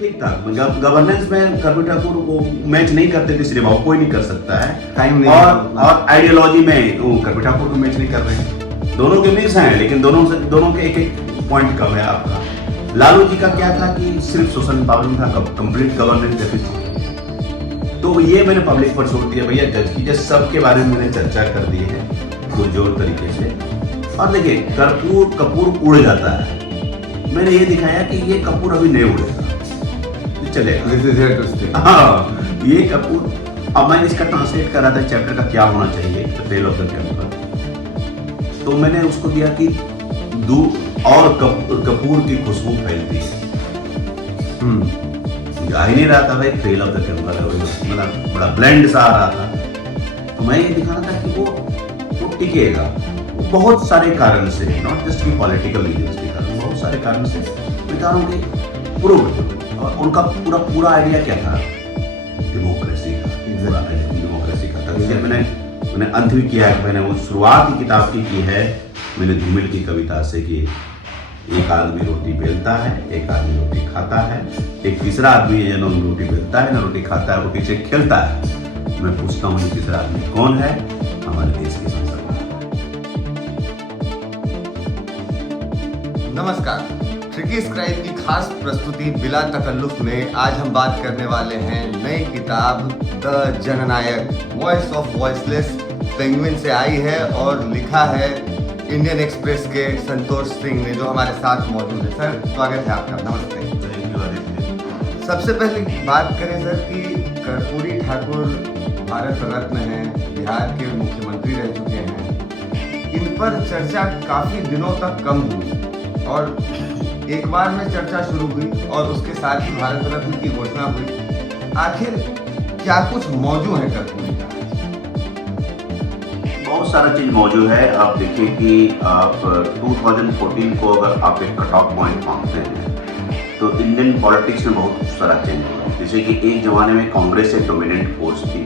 ठीक था, गवर्नेंस में कर्पूरी ठाकुर को मैच नहीं करते थे, सिनेमा कोई नहीं कर सकता है टाइम नहीं और आइडियोलॉजी में वो कर्पूरी ठाकुर को मैच नहीं कर रहे हैं। दोनों के मिक्स हैं, लेकिन दोनों के एक एक पॉइंट कम है आपका। लालू जी का क्या था कि सिर्फ सोशल एम्पावरमेंट था, कंप्लीट गवर्नेंस डेफिसिट। तो ये मैंने पब्लिक पर छोड़ दिया, भैया जज कीजिए, सबके बारे में मैंने चर्चा कर दी है पुरजोर तरीके से। और देखिए कपूर उड़ जाता है, मैंने ये दिखाया कि ये कपूर अभी नहीं उड़ेगा, चलेगा। हाँ, ये कपूर। अब मैंने इसका ट्रांसलेट करा था चैप्टर का क्या होना चाहिए, the tale of the temple. तो मैंने उसको दिया कि और कपूर की खुशबू फैलती है। आ ही नहीं रहा था भाई, टेल ऑफ द टेम्पल है, मतलब बड़ा ब्लेंड सा आ रहा था। तो मैं ये दिखाना था कि वो टिकेगा बहुत सारे कारण से, नॉट जस्ट की पॉलिटिकल रीजंस के कारण, बहुत सारे कारण से विचारों के प्रूव। और उनका पूरा आइडिया क्या था, डेमोक्रेसी का, डेमोक्रेसी का था। इसलिए मैंने अंत भी किया है, मैंने वो शुरुआत ही किताब की है मैंने धूमिल की कविता से कि एक आदमी रोटी बेलता है, एक आदमी रोटी खाता है, एक तीसरा आदमी है न रोटी बेलता है न रोटी खाता है, रोटी से खेलता है। मैं पूछता हूँ ये तीसरा आदमी कौन है? हमारे देश के संसद। नमस्कार, ट्रिकी स्क्राइब की खास प्रस्तुति बिला तकल्लुफ में आज हम बात करने वाले हैं नई किताब the Jannayak, voice of voiceless, penguin से आई है और लिखा है इंडियन एक्सप्रेस के संतोष सिंह ने, जो हमारे साथ मौजूद है। सर, स्वागत है आपका। नमस्ते। सबसे पहले बात करें सर कि कर्पूरी ठाकुर भारत रत्न हैं, बिहार के मुख्यमंत्री रह चुके हैं। इन पर चर्चा काफी दिनों तक कम हुई और एक बार में चर्चा शुरू हुई और उसके साथ ही भारत रत्न की घोषणा हुई। आखिर क्या कुछ मौजू है कर्पूरी का? बहुत सारा चीज मौजूद है। आप देखिए कि आप 2014 को अगर आप एक कट ऑफ पॉइंट मानते हैं तो इंडियन पॉलिटिक्स में बहुत सारा चेंज हुआ। जैसे कि एक जमाने में कांग्रेस एक डोमिनेंट फोर्स थी,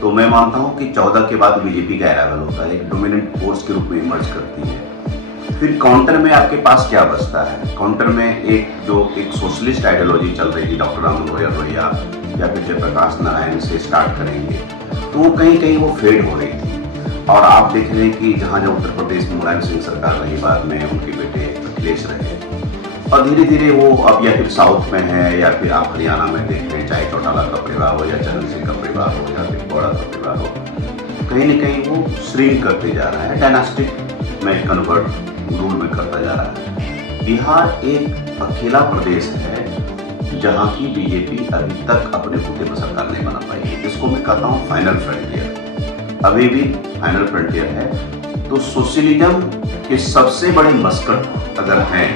तो मैं मानता हूँ कि 14 के बाद बीजेपी का अराइवल होता है, एक डोमिनेंट फोर्स के रूप में इमर्ज करती है। फिर काउंटर में आपके पास क्या बचता है? काउंटर में एक सोशलिस्ट आइडियोलॉजी चल रही थी, डॉक्टर राम मनोहर लोहिया या फिर जयप्रकाश नारायण से स्टार्ट करेंगे, तो वो कहीं वो फेड हो रही थी। और आप देख रहे हैं कि जहाँ उत्तर प्रदेश में मुलायम सिंह सरकार रही, बाद में उनके बेटे अखिलेश रहे, और धीरे धीरे वो अब या फिर साउथ में है या फिर आप हरियाणा में देख रहे हैं, चाहे चौटाला का परिवार हो या चरण सिंह का परिवार हो या फिर गौड़ा का परिवार हो, कहीं न कहीं वो श्रिंक करते जा रहा है, डायनास्टिक में कन्वर्ट रूल में करता जा रहा है। बिहार एक अकेला प्रदेश है जहाँ की बीजेपी अभी तक अपने बूते पर सरकार नहीं बना पाई है, जिसको मैं कहता हूँ फाइनल फ्रंटियर। अभी भी फाइनल फ्रंटियर है। तो सोशलिज्म के सबसे बड़े मस्कट अगर हैं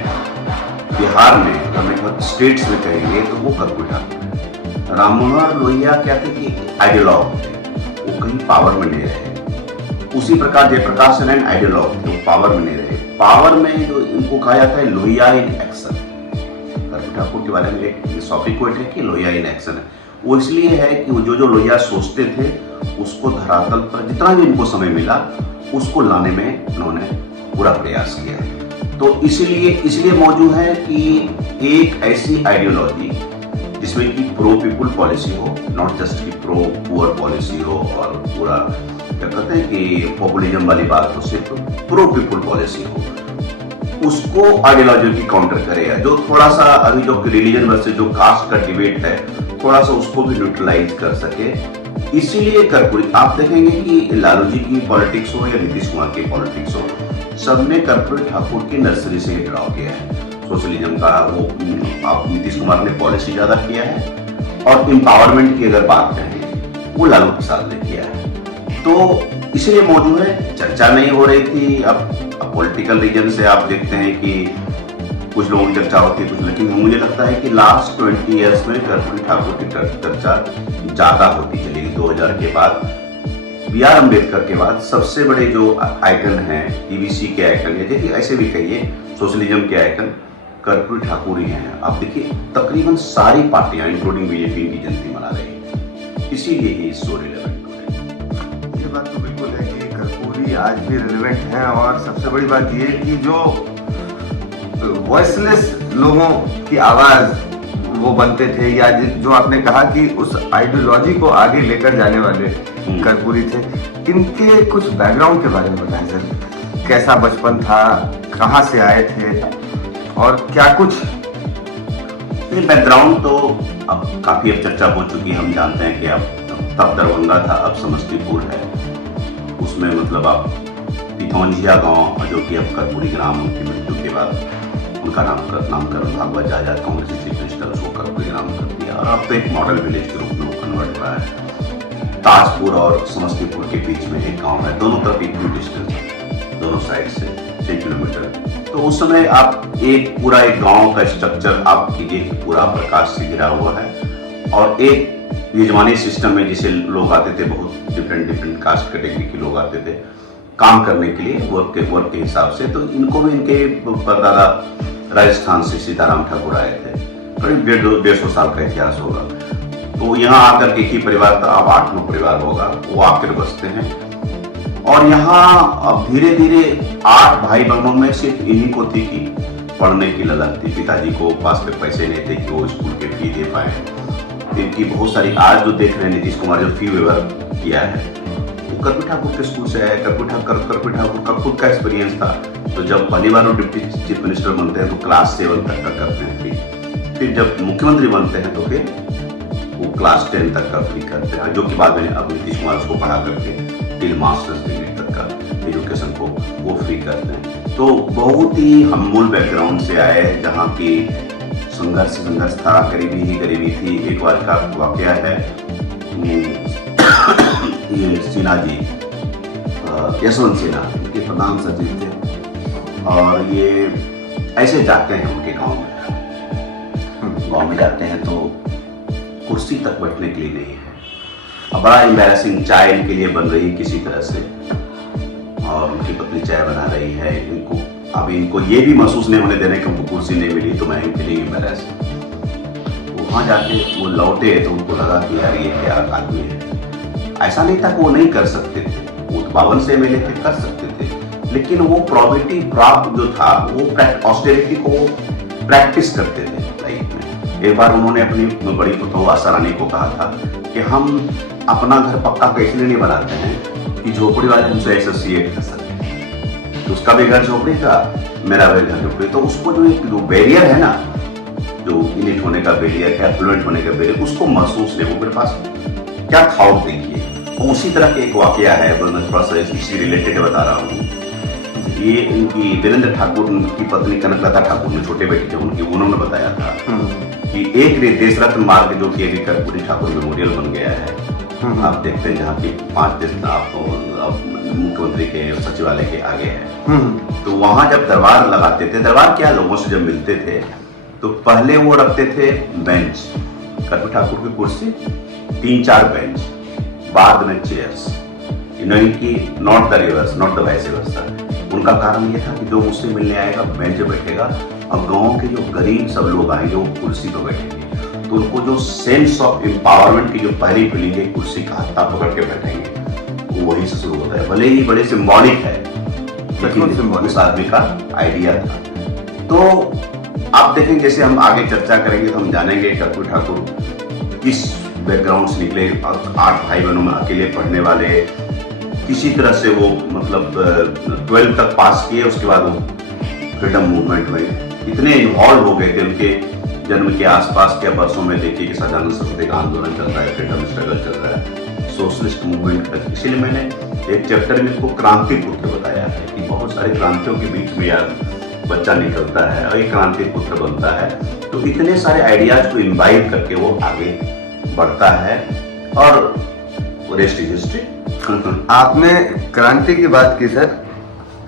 बिहार में, अगर स्टेट्स में कहेंगे तो वो कर्पूरी ठाकुर। राम मनोहर लोहिया क्या थे कि आइडियोलॉग थे, वो कहीं पावर में नहीं रहे। उसी प्रकार जयप्रकाश नारायण आइडियोलॉग थे, वो पावर में नहीं रहे। पावर में जो इनको कहा जाता है लोहिया इन एक्शन, कर्पूरी ठाकुर के बारे में एक सॉफ्टवेयर है कि लोहिया इन एक्शन है। वो इसलिए है कि वो जो लोहिया सोचते थे उसको धरातल पर जितना भी इनको समय मिला उसको लाने में उन्होंने पूरा प्रयास किया। तो इसलिए मौजूद है कि एक ऐसी आइडियोलॉजी जिसमें कि प्रो पीपुल पॉलिसी हो, नॉट जस्ट कि प्रो पुअर पॉलिसी हो और पूरा क्या कहते हैं कि पॉपुलिज्म वाली बात हो, सिर्फ प्रो पीपुल पॉलिसी हो, उसको आइडियोलॉजी की काउंटर करेगा। जो थोड़ा सा अभी जो रिलीजन वर्सेस जो कास्ट का डिबेट है, थोड़ा सा उसको भी न्यूट्रलाइज कर सके। इसीलिए कर्पूरी, आप देखेंगे कि लालू जी की पॉलिटिक्स हो या नीतीश कुमार की पॉलिटिक्स हो, सबने कर्पूरी ठाकुर की नर्सरी से ड्रॉ किया है। सोशलिज्म का वो आप नीतीश कुमार ने पॉलिसी ज्यादा किया है, और एम्पावरमेंट की अगर बात करें वो लालू प्रसाद ने किया है। तो इसलिए मौजूद है, चर्चा नहीं हो रही थी। अब पॉलिटिकल रीजन से आप देखते हैं कि कुछ लोगों की चर्चा होती है, कुछ, लेकिन मुझे लगता है कि लास्ट 20 ईयर्स में कर्पूरी ठाकुर की चर्चा ज्यादा होती चली। 2000 के बाद, बी.आर. अम्बेडकर के बाद सबसे बड़े जो आइकन हैं, ईवीसी के आइकन, या ऐसे भी कहिए सोशलिज्म के आइकन, कर्पूरी ठाकुर ही हैं। आप देखिए तकरीबन सारी पार्टियां इंक्लूडिंग बीजेपी की जयंती मना रही है, इसीलिए ही सो रिलेवेंट हो रही है। ये बात तो बिल्कुल है कि कर्पूरी आज भी रिलेवेंट है, और सबसे बड़ी बात ये कि जो वॉइसलेस लोगों की आवाज वो बनते थे, या जो आपने कहा कि उस आइडियोलॉजी को आगे लेकर जाने वाले कर्पूरी थे, इनके कुछ बैकग्राउंड के बारे में बताएं सर। कैसा बचपन था, कहाँ से आए थे और क्या कुछ? ये बैकग्राउंड तो अब काफ़ी चर्चा हो चुकी है। हम जानते हैं कि अब तब दरभंगा था, अब समस्तीपुर है। उसमें मतलब आप पिथौंजिया गांव, जो कि अब कर्पूरी ग्राम की मृत्यु के बाद उनका नामकरण भागवत आजाद कांग्रेस चीफ मिनिस्टर उसको कर्पूरी ग्राम कर दिया, और अब तो एक मॉडल विलेज के रूप में वो कन्वर्ट हुआ है। ताजपुर और समस्तीपुर के बीच में एक गाँव है, दोनों तरफ इक्वल डिस्टेंस है, दोनों साइड से 6 किलोमीटर। तो उस समय आप एक पूरा एक गांव का स्ट्रक्चर आप कीजिए कि पूरा प्रकाश से घिरा हुआ है, और एक यजमानी सिस्टम में जिसे लोग आते थे, बहुत डिफरेंट कास्ट कैटेगरी के लोग आते थे काम करने के लिए, वर्क के हिसाब से। तो इनको भी इनके परदादा राजस्थान से सीताराम ठाकुर आए थे, करीब 150 साल का इतिहास होगा। तो यहाँ आकर के एक ही परिवार था, अब 8-9 परिवार होगा, वो आकर बसते हैं। और यहाँ अब धीरे धीरे 8 भाई बहनों में सिर्फ इन्हीं को थी कि पढ़ने की ललक थी। पिताजी को पास में पैसे नहीं थे कि वो स्कूल के फी दे पाए। इनकी बहुत सारी, आज जो देख रहे हैं नीतीश कुमार जो फी वेवर किया है, वो कर्पूरी ठाकुर के स्कूल से है। कर्पूरी ठाकुर का खुद का एक्सपीरियंस था। तो जब पहली बार वो डिप्टी चीफ मिनिस्टर बनते हैं तो क्लास 7 तक का करते हैं फ्री। फिर जब मुख्यमंत्री बनते हैं तो फिर वो क्लास 10 तक का फ्री करते हैं, जो कि बाद में अब नीतीश कुमार उसको पढ़ा करके टिल मास्टर्स डिग्री तक का एजुकेशन को वो फ्री करते हैं। तो बहुत ही हमूल बैकग्राउंड से आए, जहाँ की संघर्ष था, गरीबी थी। एक बार का वाकया है, ये सिन्हा जी, यशवंत सिन्हा के प्रधान सचिव थे, और ये ऐसे जाते हैं उनके गांव में जाते हैं तो कुर्सी तक बैठने के लिए नहीं है। अब बड़ा एम्बैरेसिंग, चाय इनके लिए बन रही है किसी तरह से, और उनकी पत्नी चाय बना रही है। इनको ये भी महसूस नहीं होने देने कि उनको कुर्सी नहीं मिली तो मैं फीलिंग एम्बैरेस। वहाँ जाके वो लौटे तो उनको लगा कि यार ये क्या आदमी है। ऐसा नहीं था कि वो नहीं कर सकते थे, वो 52 से MLA थे, कर सकते थे, लेकिन वो प्रॉपर्टी प्राप्त जो था वो ऑस्टेरिटी को प्रैक्टिस करते थे लाइफ में। एक बार उन्होंने अपनी बड़ी पुतों आशा रानी को कहा था कि हम अपना घर पक्का इसलिए नहीं बनाते हैं कि झोपड़ी वाले हमसे एसोसिएट कर सके। तो उसका भी घर झोपड़ी का, मेरा भी घर झोपड़ी। तो उसको जो बैरियर है ना, जो इलिट होने का बैरियर, एफ्लुएंट होने का बैरियर, उसको महसूस नहीं। वो मेरे पास क्या थाउट देखिए। उसी तरह के एक वाकया है, मैं थोड़ा सा इसी रिलेटेड बता रहा हूँ। ये इनकी वीरेंद्र ठाकुर की पत्नी कनकलता ठाकुर ने, छोटे बेटे थे उनके, उन्होंने बताया था कि एक देश रत्न मार्ग जो कि अभी कर्पूरी ठाकुर मेमोरियल बन गया है, आप देखते हैं, जहाँ की 5 देश मुख्यमंत्री के सचिवालय के आगे है। तो वहां जब दरबार लगाते थे, दरबार क्या, लोगों से जब मिलते थे तो पहले वो रखते थे बेंच, कर्पूरी ठाकुर की कुर्सी, 3-4 बेंच, बाद में चेयर्स, नहीं कि not the reverse, not the vice versa. उनका कारण ये था कि जो मुझसे मिलने आएगा बेंच पे बैठेगा, और गांव के जो गरीब सब लोग आएंगे वो कुर्सी पे बैठेंगे। तो उनको जो सेंस ऑफ एम्पावरमेंट की जो पहली फीलिंग है, कुर्सी का हाथ पकड़ के बैठेंगे, वो वहीं से शुरू होता है। भले ही बड़े सिंबॉलिक है, लेकिन उस आदमी का आइडिया था। तो आप देखेंगे, जैसे हम आगे चर्चा करेंगे तो हम जानेंगे कर्पूरी ठाकुर किस बैकग्राउंड से निकले। 8 भाई बहनों में अकेले पढ़ने वाले, किसी तरह से वो मतलब 12 तक पास किए, उसके बाद वो फ्रीडम मूवमेंट में इतने इन्वॉल्व हो गए थे। उनके जन्म के आसपास के वर्षों में देखिए कि सदानंद सरस्वती का आंदोलन चल रहा है, फ्रीडम स्ट्रगल चल रहा है, सोशलिस्ट मूवमेंट का। इसीलिए मैंने एक चैप्टर में इसको क्रांति पुत्र बताया है कि बहुत सारी क्रांतियों के बीच में यार बच्चा निकलता है और एक क्रांति पुत्र बनता है। तो इतने सारे आइडियाज को इम्बाइब करके वो आगे बढ़ता है, और रेस्ट इज हिस्ट्री। आपने क्रांति की बात की सर,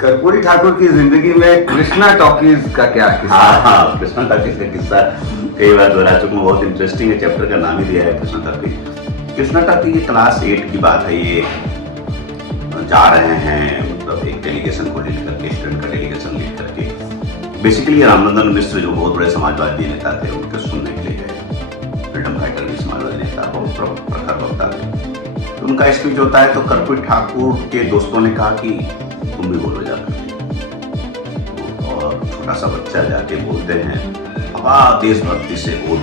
कर्पूरी ठाकुर की जिंदगी में कृष्णा टॉकीज का क्या किस्सा? हाँ, कृष्णा टॉकीज का किस्सा कई बार दोहरा चुका हूँ, बहुत इंटरेस्टिंग है। चैप्टर का नाम ही दिया है कृष्णा टॉकीज। कृष्णा टॉकीज ये क्लास 8 की बात है। ये जा रहे हैं, मतलब एक डेलीगेशन को लीड करके, स्टूडेंट का डेलीगेशन लीड करके। बेसिकली रामनंदन मिश्र जो बहुत बड़े समाजवादी नेता थे, उनके सुनने के लिए गए। फ्रीडम फाइटर भी समाजवादी नेता, बहुत प्रखर वक्ता थे। तो उनका स्पीच होता है, तो कर्पूरी ठाकुर के दोस्तों ने कहा कि तुम भी बोलो जाकर। और छोटा सा बच्चा जाके बोलते हैं, अब देशभक्ति से ओत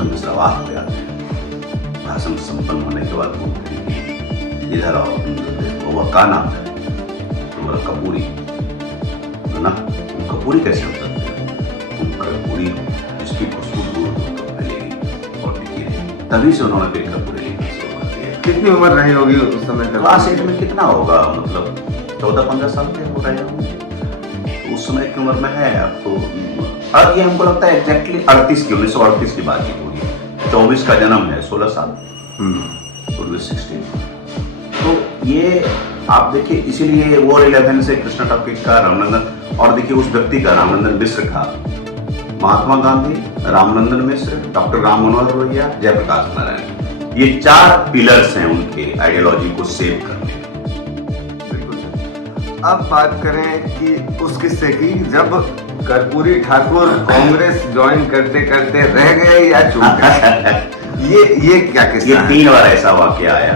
में मिश्रावाद हो जाते हैं। भाषण संपन्न होने के बाद बोलते हैं कि इधर आओ, वह का नाम है तुम्हारा? कपूरी है ना? तुम कपूरी कैसे हो सकते हो? तुम कपूरी हो, इसकी खुशबू दूर दूर तक फैलेगी और टिकी रहेगी। तभी से उन्होंने फिर कपूरी लिखना शुरू कर दिया। कितनी उम्र रही होगी उस समय? क्लास 8 में कितना होगा, मतलब 14-15 साल के हो रहे होंगे। तो उस समय की उम्र में है अब तो। अब ये हमको लगता है एग्जैक्टली 38 की 1938 की बात की होगी। 24 का जन्म है, 16 साल, 16। तो ये आप देखिए, इसीलिए वॉर 11 से कृष्णा टॉकीज का रामनंदन, और देखिए उस व्यक्ति का रामनंदन मिश्र का, महात्मा गांधी, रामनंदन मिश्र, डॉक्टर राम मनोहर लोहिया, जयप्रकाश नारायण, ये 4 पिलर्स हैं उनके आइडियोलॉजी को सेव करने। अब बात करें कि उस किस्से की जब कर्पूरी ठाकुर कांग्रेस ज्वाइन करते करते रह गए या चूक गए। ये क्या किस्सा ये है? 3 बार ऐसा वाकया आया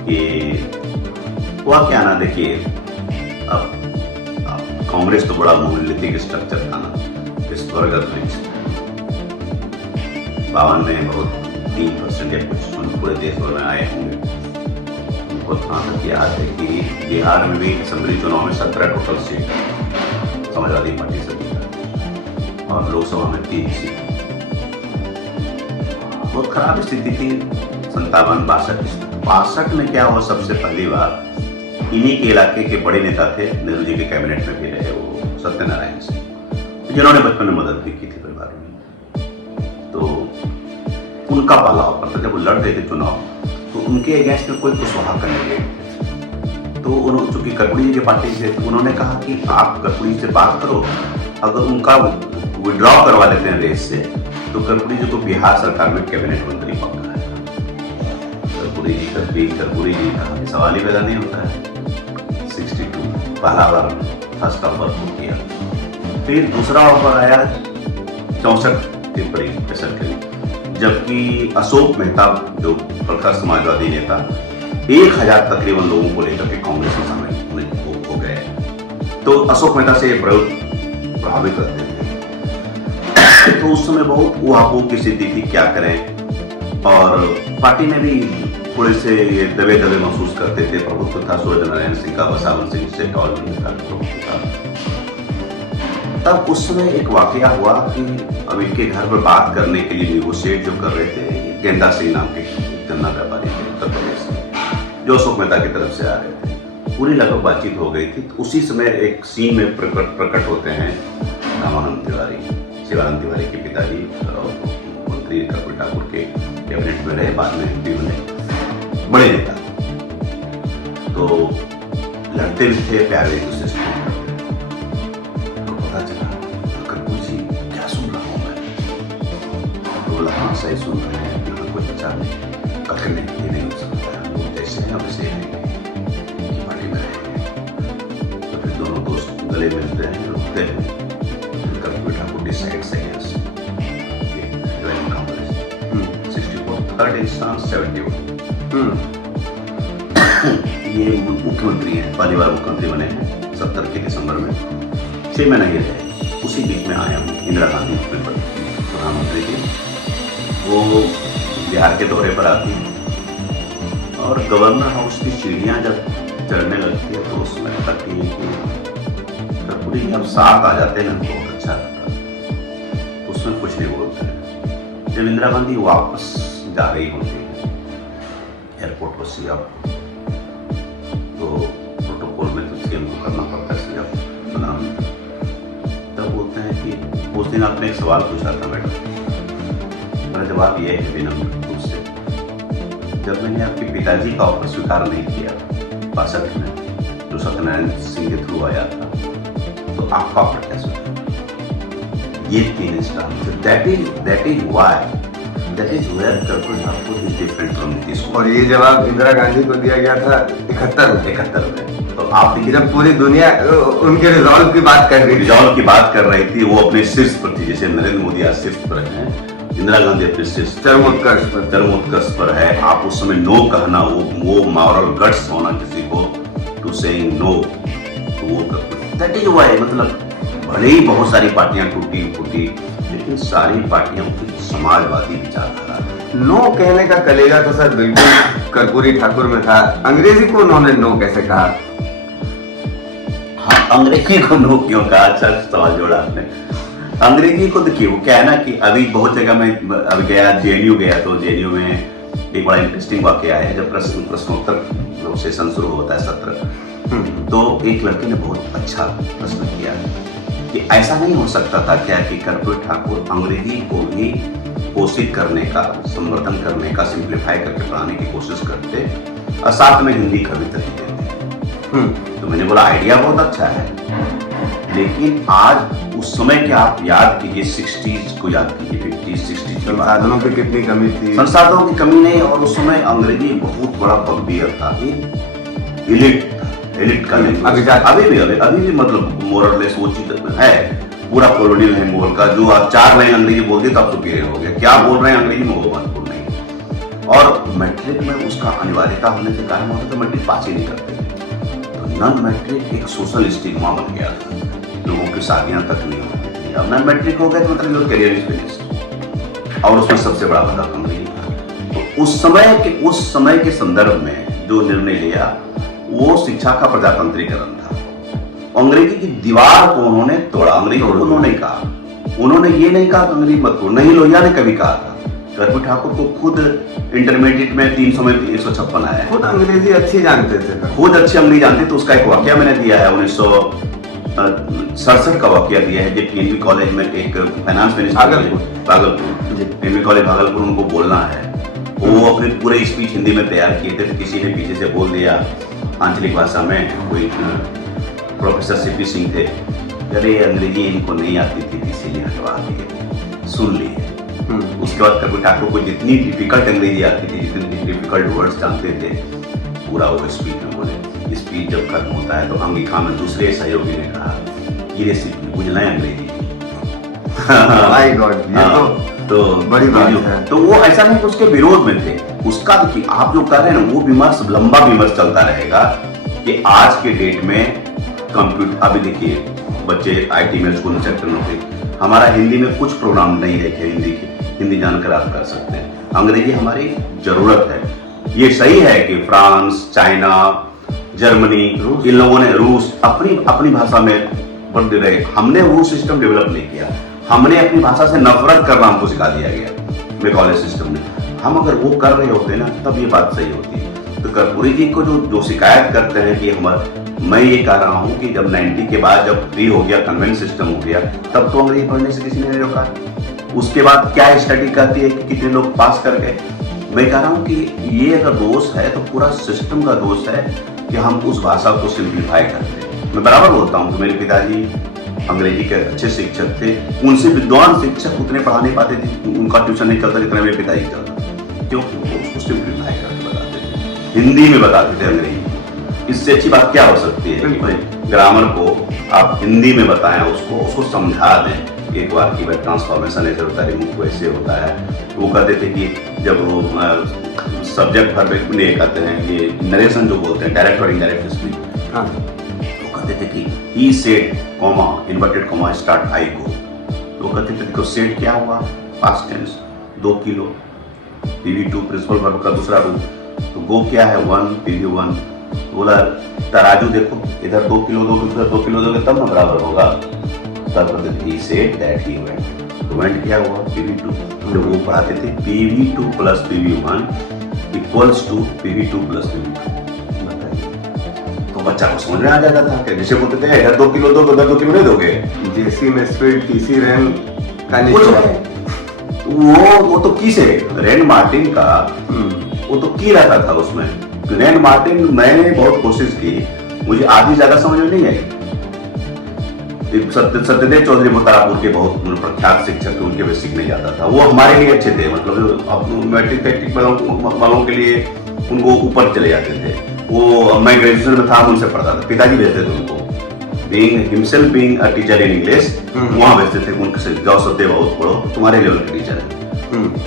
कि वाकया ना, देखिए अब कांग्रेस तो बड़ा मोनोलिथिक स्ट्रक्चर था ना, इस वर्गत में 52 में बहुत 3% या कुछ पूरे देश भर में आए होंगे। हाँ तक याद है कि बिहार में भी असेंबली चुनाव में 17 टोटल सीट समाजवादी पार्टी से जीता और लोकसभा में 3 सीट। बहुत खराब स्थिति थी 57-62 में क्या हुआ, सबसे पहली बार इन्हीं के इलाके के बड़े नेता थे, नेहरू जी के कैबिनेट में भी रहे, वो सत्यनारायण सिंह, जिन्होंने बचपन में मदद भी की थी परिवार में। तो उनका पहलाव पड़ता, जब वो लड़ रहे थे चुनाव तो उनके अगेंस्ट में कोई कुशवाहा करने लगे। तो उन्होंने, चूंकि कर्पूरी जी की पार्टी से, तो उन्होंने कहा कि आप कर्पूरी से बात करो, अगर उनका विड्रॉ करवा लेते हैं रेस से तो कर्पूरी जी को बिहार सरकार में कैबिनेट मंत्री पक्का है। कर्पूरी जी का सवाल ही पैदा नहीं होता है। 62 पहला बार फर्स्ट ऑफर को किया, फिर दूसरा ऑफर आया 64 के प्रेशर के लिए, जबकि अशोक मेहता जो प्रखर समाजवादी नेता 1000 तकरीबन लोगों को लेकर के कांग्रेस में शामिल हो गए। तो अशोक मेहता से प्रभावित रहते थे। तो उस समय बहुत उहापोह की स्थिति थी, क्या करें, और पार्टी में भी थोड़े से ये दबे महसूस करते थे। प्रभुत्व था सूरज नारायण सिंह का, वसावन सिंह से प्रभुत्व था। तब उस समय एक वाकया हुआ कि अब इनके घर पर बात करने के लिए नेगोशिएट जो कर रहे थे, गेंदा सिंह नाम के गन्ना व्यापारी थे उत्तर प्रदेश से, जो अशोक मेहता की तरफ से आ रहे थे। पूरी लगभग बातचीत हो गई थी। तो उसी समय एक सीन में प्रकट होते हैं रामानंद तिवारी, शिवानंद तिवारी के पिताजी, और मंत्री कर्पूरी ठाकुर के कैबिनेट में रहे, बाद में एमपी बने, बड़े नेता। तो लड़ते भी थे, प्यारे एक दूसरे से। क्या सुन रहा हूँ मैं? तो बोला हाँ सही सुन रहे हैं, बिल्कुल कोई बचा नहीं, कख नहीं, ये नहीं हो सकता है, वो जैसे हैं वैसे रहेंगे, पार्टी में रहेंगे। तो फिर दोनों दोस्त गले मिलते हैं, रुकते हैं, Karpoori Thakur decide seconds 64 third instance 71। ये मुख्यमंत्री हैं, पहली बार मुख्यमंत्री बने हैं 70 के दिसंबर में, 6 महीने ये रहे। उसी बीच में आया हूँ, इंदिरा गांधी प्रधानमंत्री थी, वो बिहार के दौरे पर आती है और गवर्नर हाउस की सीढ़ियाँ जब चढ़ने लगती है तो उसमें लगती है कि कर्पूरी जब साथ आ जाते हैं तो बहुत अच्छा लगता है, उसमें कुछ नहीं बोलते हैं। जब इंदिरा गांधी वापस जा रही होती है एयरपोर्ट पर सीएम, तो प्रोटोकॉल में तो सीएम को करना पड़ता है, सीएम प्रधानमंत्री, तब बोलते हैं कि उस दिन आपने एक सवाल पूछा था मैडम, मेरा जवाब यह है विनम्र रूप से, जब मैंने आपके पिताजी का ऑफर स्वीकार नहीं किया 62 में, जो सत्यनारायण सिंह के थ्रू आया था, तो आपका ऑफर क्या स्वीकार? ये 3 instances, that is why, that is where Karpoori Thakur is different from Nitish. और ये जवाब इंदिरा गांधी को दिया गया था 71 में। तो आप देखिए, जब पूरी दुनिया उनके रिजॉल्व की बात कर रही थी, वो अपने शीर्ष पर थी, जैसे नरेंद्र मोदी आज शीर्ष पर हैं, इंदिरा गांधी अपने शीर्ष चरमोत्कर्ष पर है। आप उस समय नो कहना, वो मॉरल गट्स होना किसी को टू सेइंग नो, तो वो दैट इज व्हाई, मतलब भले ही बहुत सारी पार्टियां टूटी फूटी, लेकिन सारी पार्टियां उनकी समाजवादी विचारधारा है। नो कहने का कलेजा तो सर बिल्कुल कर्पूरी ठाकुर में था। अंग्रेजी को उन्होंने नो कैसे कहा? हाँ, अंग्रेजी को नो क्यों कहा? अच्छा सवाल जोड़ा आपने। अंग्रेजी को देखिए, वो क्या है ना कि अभी बहुत जगह में अभी गया, जेएनयू गया, तो जेएनयू में एक बड़ा इंटरेस्टिंग वाकया है। जब प्रश्नोत्तर सेशन शुरू होता है, सत्र, तो एक लड़के ने बहुत अच्छा प्रश्न किया कि ऐसा नहीं हो सकता था क्या कि कर्पूरी ठाकुर अंग्रेजी को भी पोषित करने का, संवर्धन करने का, सिंप्लीफाई करके पढ़ाने की कोशिश करते और साथ में हिंदी कविता भी देते। तो मैंने बोला आइडिया बहुत अच्छा है, लेकिन आज उस समय के आप याद कीजिए, 60s को याद कीजिए, 50s 60s की बात। संसाधनों की कितनी कमी थी? संसाधनों की कमी नहीं, और उस समय अंग्रेजी बहुत बड़ा बगबियर था, एलिट का लैंग्वेज। अभी भी मतलब मोरलेस वो चीज है, पूरा कॉलोनियल है मोल का। जो आप 4 लाइन अंग्रेजी बोलते तो आप सुपीरियर हो गए, क्या बोल रहे हैं अंग्रेजी में वो महत्वपूर्ण नहीं। और मैट्रिक में उसका अनिवार्यता होने से कारण होता तो मैट्रिक पास ही नहीं करते। तो नॉन मैट्रिक एक सोशल स्टिग्मा बन गया था, लोगों की शादियां तक नहीं होती थी। अब नॉन मैट्रिक हो गए तो मतलब योर करियर इज फिनिश्ड, और उसमें सबसे बड़ा बदलाव अंग्रेजी था। तो उस समय के संदर्भ में जो निर्णय लिया वो शिक्षा का प्रजातंत्रीकरण था। अंग्रेजी की दीवार को उन्होंने तोड़ा। अंग्रेजी को उन्होंने कहा, उन्होंने ये नहीं कहा कि अंग्रेजी मत बोलो, नहीं लोहिया ने कभी कहा था। कर्पूरी ठाकुर को खुद इंटरमीडिएट में 300 में 156 आया है। खुद अंग्रेजी अच्छी जानते थे, खुद अच्छी अंग्रेजी जानते। तो उसका एक वाक्य मैंने दिया है, 1967 का वाक्य दिया है, जब पीएनबी कॉलेज में एक finance minister Bhagalpur, PNB college Bhagalpur, उनको बोलना है। वो अपने पूरे स्पीच हिंदी में तैयार किए थे, तो किसी ने पीछे से बोल दिया आंचलिक भाषा में, कोई प्रोफेसर सीपी सिंह थे, अरे अंग्रेजी इनको नहीं आती थी इसीलिए हटवा दिए, सुन लिए। उसके बाद कर्पूरी ठाकुर को जितनी डिफिकल्ट अंग्रेजी आती थी, जितने डिफिकल्ट वर्ड्स जानते थे, पूरा वो स्पीच में बोले। स्पीच जब खत्म होता है तो अंगी खान में दूसरे सहयोगी ने कहा ये रेसिपी बुझना है अंग्रेजी। माय गॉड, ये तो बड़ी बात है। तो वो ऐसा नहीं कि उसके विरोध में थे, उसका देखिए आप जो कर रहे हैं ना, वो विमर्श, लंबा विमर्श चलता रहेगा कि आज के डेट में कंप्यूटर, अभी देखिए बच्चे आईटी में, स्कूल में सेक्टर में, हमारा हिंदी में कुछ प्रोग्राम नहीं है कि हिंदी जानकर आप कर सकते हैं। अंग्रेजी हमारी जरूरत है। ये सही है कि फ्रांस, चाइना, जर्मनी, इन लोगों ने, रूस अपनी भाषा में बढ़ते रहे। हमने वो सिस्टम डेवलप नहीं किया, हमने अपनी भाषा से नफरत करना हमको सिखा दिया गया कॉलेज सिस्टम में। हम अगर वो कर रहे होते ना, तब ये बात सही होती है। तो कर्पूरी जी को जो शिकायत करते हैं कि मैं ये कह रहा हूँ कि जब 90 के बाद जब फ्री हो गया, कन्वेंट सिस्टम हो गया, तब तो अंग्रेजी पढ़ने से किसी ने नहीं रोका। उसके बाद क्या स्टडी करती है कि कितने लोग पास कर गए। मैं कह रहा हूँ कि ये अगर दोष है तो पूरा सिस्टम का दोष है कि हम उस भाषा को सिंप्लीफाई करते हैं। मैं बराबर बोलता हूँ कि मेरे पिताजी अंग्रेजी के अच्छे शिक्षक थे, उनसे विद्वान शिक्षक उतने पढ़ा नहीं पाते थे, उनका ट्यूशन नहीं चलता जितना मेरे पिताजी चलता, क्योंकि वो उसको सिंप्लीफाई करके बताते थे, हिंदी में बताते थे अंग्रेजी। इससे अच्छी बात क्या हो सकती है कि भाई ग्रामर को आप हिंदी में बताएं, उसको समझा दें। एक बार की ट्रांसफॉर्मेशन ऐसे होता है, रिमूव वैसे होता है। वो कहते थे कि जब वो सब्जेक्ट वर्ब नहीं कहते हैं, ये नरेशन जो बोलते हैं, डायरेक्ट और इनडायरेक्ट स्पीच, वो कहते थे कि he said comma inverted comma start I go. तो कहते थे देखो सेड क्या हुआ, पास्ट टेंस, 2 किलो, PV2 प्रिंसिपल वर्ब का दूसरा रूप। तो गो क्या है, 1 PV1। बोला तराजू देखो, इधर 2 किलो दोगे, उधर 2 किलो दोगे, तब ना बराबर होगा। तब कहते he said that he went। तो went क्या हुआ, PV2। तो वो पढ़ाते थे PV2 plus PV1 equals to PV2 plus PV2। बताइए, तो बच्चा को समझ में आ जाता था कि जैसे बोलते थे इधर 2 किलो दोगे, उधर 2 किलो नहीं दोगे। जेसी में स्पीड टीसी रैन का वो तो की से रेन मार्टिन का, वो तो की रहता था उसमें। रेन मार्टिन मैंने बहुत कोशिश की, मुझे आधी ज्यादा समझ में नहीं आई। सत्यदेव चौधरी तारापुर के बहुत प्रख्यात शिक्षक थे, उनके बेसिक नहीं जाता था। वो हमारे लिए अच्छे थे, मतलब मैट्रिक वालों के लिए उनको ऊपर चले जाते थे। वो मैं ग्रेजुएशन में था, उनसे पढ़ता था, पिताजी भेजते थे उनको, being a teacher in English, वहाँ भेजते थे उनके, जाओ सत्यदेव बहुत पढ़ो, तुम्हारे लेवल के टीचर है।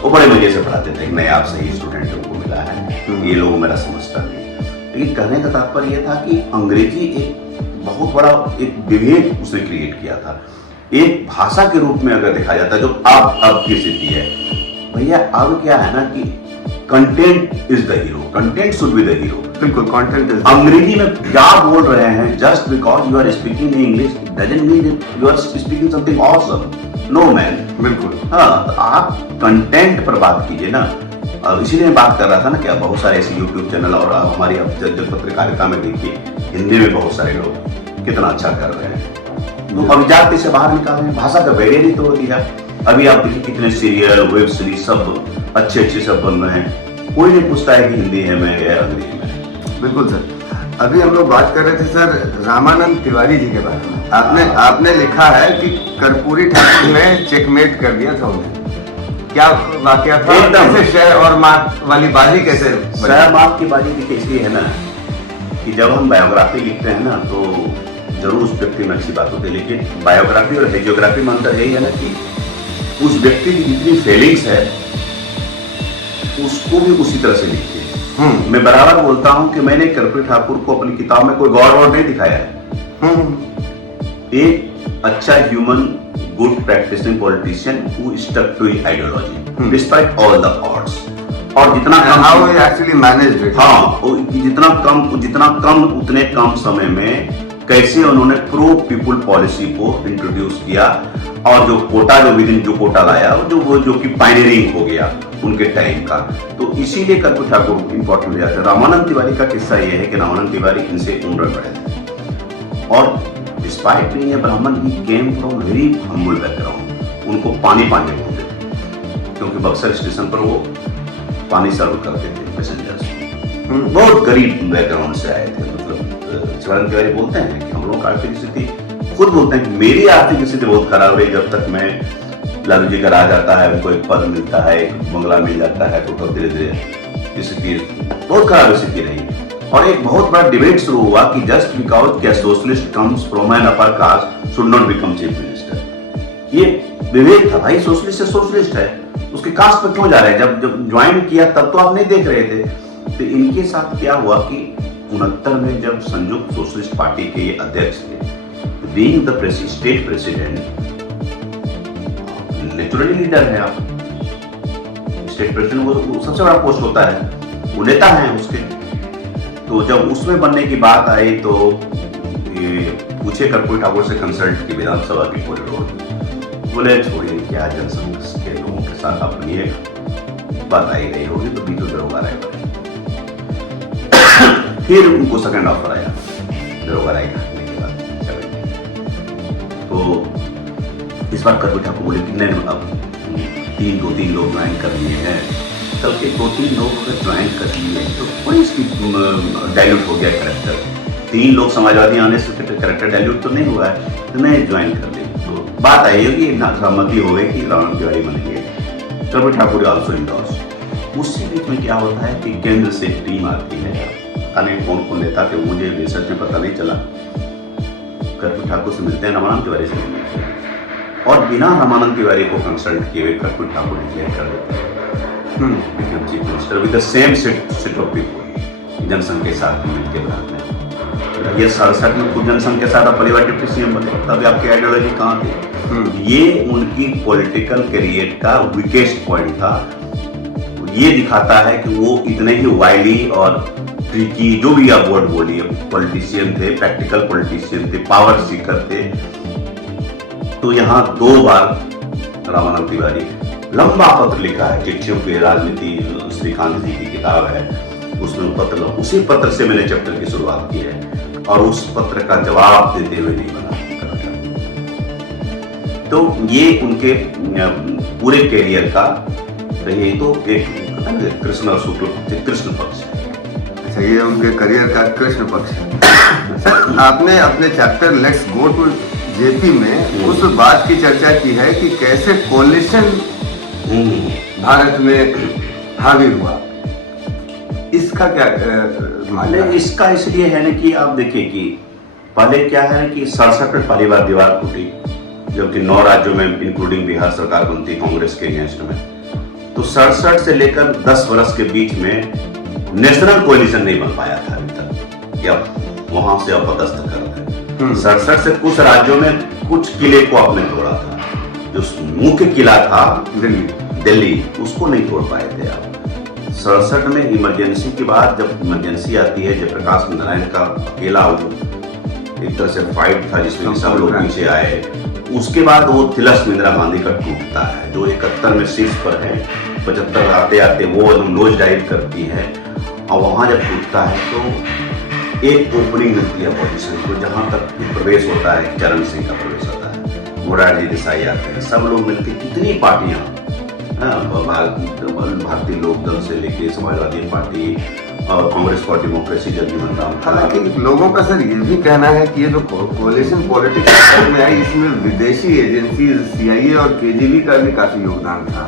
वो बड़े मजे से पढ़ाते थे, नहीं आप सही स्टूडेंट उनको मिला है, ये लोग मेरा समझता नहीं। लेकिन कहने का तात्पर्य यह था कि अंग्रेजी एक बहुत बड़ा एक विभेद उसने क्रिएट किया था। एक भाषा के रूप में अगर देखा जाता है, जो अब की स्थिति है भैया, अब क्या है ना कि content is the hero, content should be the hero. बिल्कुल, कंटेंट इज। अंग्रेजी में क्या बोल रहे हैं, just because you are speaking English doesn't mean you are speaking something awesome, no man. बिल्कुल। हाँ, तो आप कंटेंट पर बात कीजिए ना। अब इसीलिए मैं बात कर रहा था ना कि अब बहुत सारे ऐसे यूट्यूब चैनल और हमारी अब जब पत्रकारिता में देखिए, हिंदी में बहुत सारे लोग कितना अच्छा कर रहे हैं। तो अभी जाति से बाहर निकाल रहे हैं, भाषा का बैरियर ही तोड़ दिया। अभी आप देखिए कितने सीरियल, वेब सीरीज सब अच्छे सब बन रहे हैं, कोई नहीं पूछता है कि हिंदी है में या अंग्रेजी में। बिल्कुल सर। अभी हम लोग बात कर रहे थे सर रामानंद तिवारी जी के बारे में। आपने लिखा है कि कर्पूरी ठाकुर ने चेकमेट कर दिया था उन्हें। क्या वाकया था? कैसे शहर और मार्क वाली बाजी कैसे? शहर मार्क की बाजी देखिए इसलिए है ना कि जब हम बायोग्राफी लिखते हैं ना तो जरूर उस व्यक्ति में अच्छी बात होती है, लेकिन बायोग्राफी और हेजियोग्राफी में अंतर यही है ना कि उस व्यक्ति की जितनी फीलिंग्स है उसको भी उसी तरह से लिखते हैं। मैं बराबर बोलता हूं कि मैंने कर्पूरी ठाकुर को अपनी किताब में कोई गौर नहीं दिखाया है। एक अच्छा human, good practising politician who stuck to his ideology despite all the odds. और जितना कम how he actually managed it. हाँ, जितना कम उतने कम समय में कैसे उन्होंने प्रो पीपुल पॉलिसी को इंट्रोड्यूस किया, और जो कोटा लाया जो कि पायनियरिंग हो गया उनके टाइम का। तो इसीलिए कर्पूरी ठाकुर इंपॉर्टेंट हो जाता है। रामानंद तिवारी का किस्सा यह है कि रामानंद तिवारी इनसे उम्र बड़े थे और despite being a Brahmin he came from very humble background. उनको पानी बोलते थे क्योंकि बक्सर स्टेशन पर वो पानी सर्व करते थे पैसेंजर्स को। बहुत गरीब बैकग्राउंड से आए थे। मतलब शिवानंद तिवारी बोलते हैं कि हम लोगों की आर्थिक स्थिति, खुद बोलते हैं कि मेरी आर्थिक स्थिति बहुत खराब रही जब तक मैं लालू जी का राज आता है, उनको एक पद मिलता है, एक बंगला मिल जाता है, तो धीरे धीरे स्थिति बहुत खराब स्थिति रही। और एक बहुत बड़ा डिबेट शुरू हुआ कि जस्ट बिकॉज क्या socialist comes from an upper caste should not become chief minister. ये विवेक था भाई, सोशलिस्ट से सोशलिस्ट है, उसके कास्ट पर क्यों जा रहे हैं? जब ज्वाइन किया तब तो आप नहीं देख रहे थे। तो इनके साथ क्या हुआ कि 69 में जब संयुक्त सोशलिस्ट पार्टी के ये अध्यक्ष थे, being the state president, naturally leader है आप, स्टेट प्रेसिडेंट वो सबसे बड़ा पोस्ट होता है, वो नेता है उसके। तो जब उसमें बनने की बात आई तो ये पूछे कर्पूरी ठाकुर से कंसल्ट की विधानसभा की कॉरिडोर, बोले छोड़िए क्या जनसंघ के लोगों के साथ अपनी एक बात आई गई होगी तो बीच दरोगा राय। फिर उनको सेकंड ऑफर आया दरोगा राय करने के बाद। तो इस बार कर्पूरी ठाकुर बोले कि नहीं, अब दो तीन लोग ज्वाइन कर लिए हैं, कल के 2-3 लोग अगर ज्वाइन कर लिए तो कोई इसकी डाइल्यूट हो गया करेक्टर। 3 लोग समाजवादी आने से करेक्टर डाइल्यूट तो नहीं हुआ है, तो नहीं ज्वाइन कर ले। तो बात आई होगी, सहमति हो गई कि रामानंद तिवारी बनेंगे, कर्पूरी ठाकुर आल्सो इंडोर्स। उसी बीच में क्या होता है कि केंद्र से टीम आती है, अनेक कौन नेता थे मुझे रिसर्च में पता नहीं चला, कर्पूरी ठाकुर से मिलते हैं, रामानंद तिवारी से मिलते हैं, और बिना रामानंद तिवारी को कंसल्ट किए हुए कर्पूरी ठाकुर डिक्लेयर कर देते हैं chief minister with the same set of people, Jansangh के साथ मिलकर बनाते हैं। ये 67 में खुद जनसंघ के साथ परिवार डिप्टी सीएम बने, तब आपकी आइडियोलॉजी कहाँ थी? ये उनकी पॉलिटिकल करियर का वीकेस्ट पॉइंट था। ये दिखाता है कि वो इतने ही वाइली और ट्रिकी, जो भी आप वर्ड बोलिए, पॉलिटिशियन थे, प्रैक्टिकल पॉलिटिशियन थे, पावर सीकर थे। तो यहाँ 2 बार रामानंद तिवारी लंबा पत्र लिखा है, चिट्ठियों की राजनीति, श्रीकांत जी की किताब है, उसमें पत्र, उसी पत्र से मैंने चैप्टर की शुरुआत की है और उस पत्र का जवाब देते हुए नहीं बना। तो ये उनके पूरे कैरियर का रही, तो एक कृष्ण और शुक्ल कृष्ण पक्ष है। अच्छा, ये उनके करियर का कृष्ण पक्ष है। आपने अपने chapter let's go to JP में उस बात की चर्चा की है कि कैसे कोलिशन भारत में हावी हुआ, इसका क्या माने? इसका इसलिए है ना कि आप देखिए कि पहले क्या है कि 67 में पहली बार दीवार टूटी, जबकि 9 राज्यों में इंक्लूडिंग बिहार सरकार बनती कांग्रेस के अगेंस्ट में। तो 67 से लेकर 10 वर्ष के बीच में नेशनल कोलिशन नहीं बन पाया था अभी तक, या वहां से अपदस्थ कर रहे हैं। 67 से कुछ राज्यों में कुछ किले को आपने तोड़ा था, जो मुख्य किला था दिल्ली, उसको नहीं तोड़ पाए थे आप। 67 में इमरजेंसी के बाद जब इमरजेंसी आती है, जयप्रकाश नारायण का अकेला वो एक तरह से फाइट था जिसमें सब लोग पीछे आए, उसके बाद वो तिलस्म इंदिरा गांधी का टूटता है, जो 71 में शीर्ष पर है, 75 आते आते वो एकदम नोज डाइव करती है, और वहां जब टूटता है तो एक ओपनिंग मिलती है अपोजिशन को, जहां तक प्रवेश होता है, चरण सिंह का प्रवेश होता है, मोरारजी देसाई आते हैं, सब लोग मिलकर कितनी पार्टियां, भारतीय लोक दल से लेके समाजवादी पार्टी और कांग्रेस फॉर डेमोक्रेसी जगजीवन राम। हालांकि लोगों का सर ये भी कहना है कि ये जो कोalition पॉलिटिक्स में आई, इसमें विदेशी एजेंसी CIA और KGB का भी काफी योगदान था।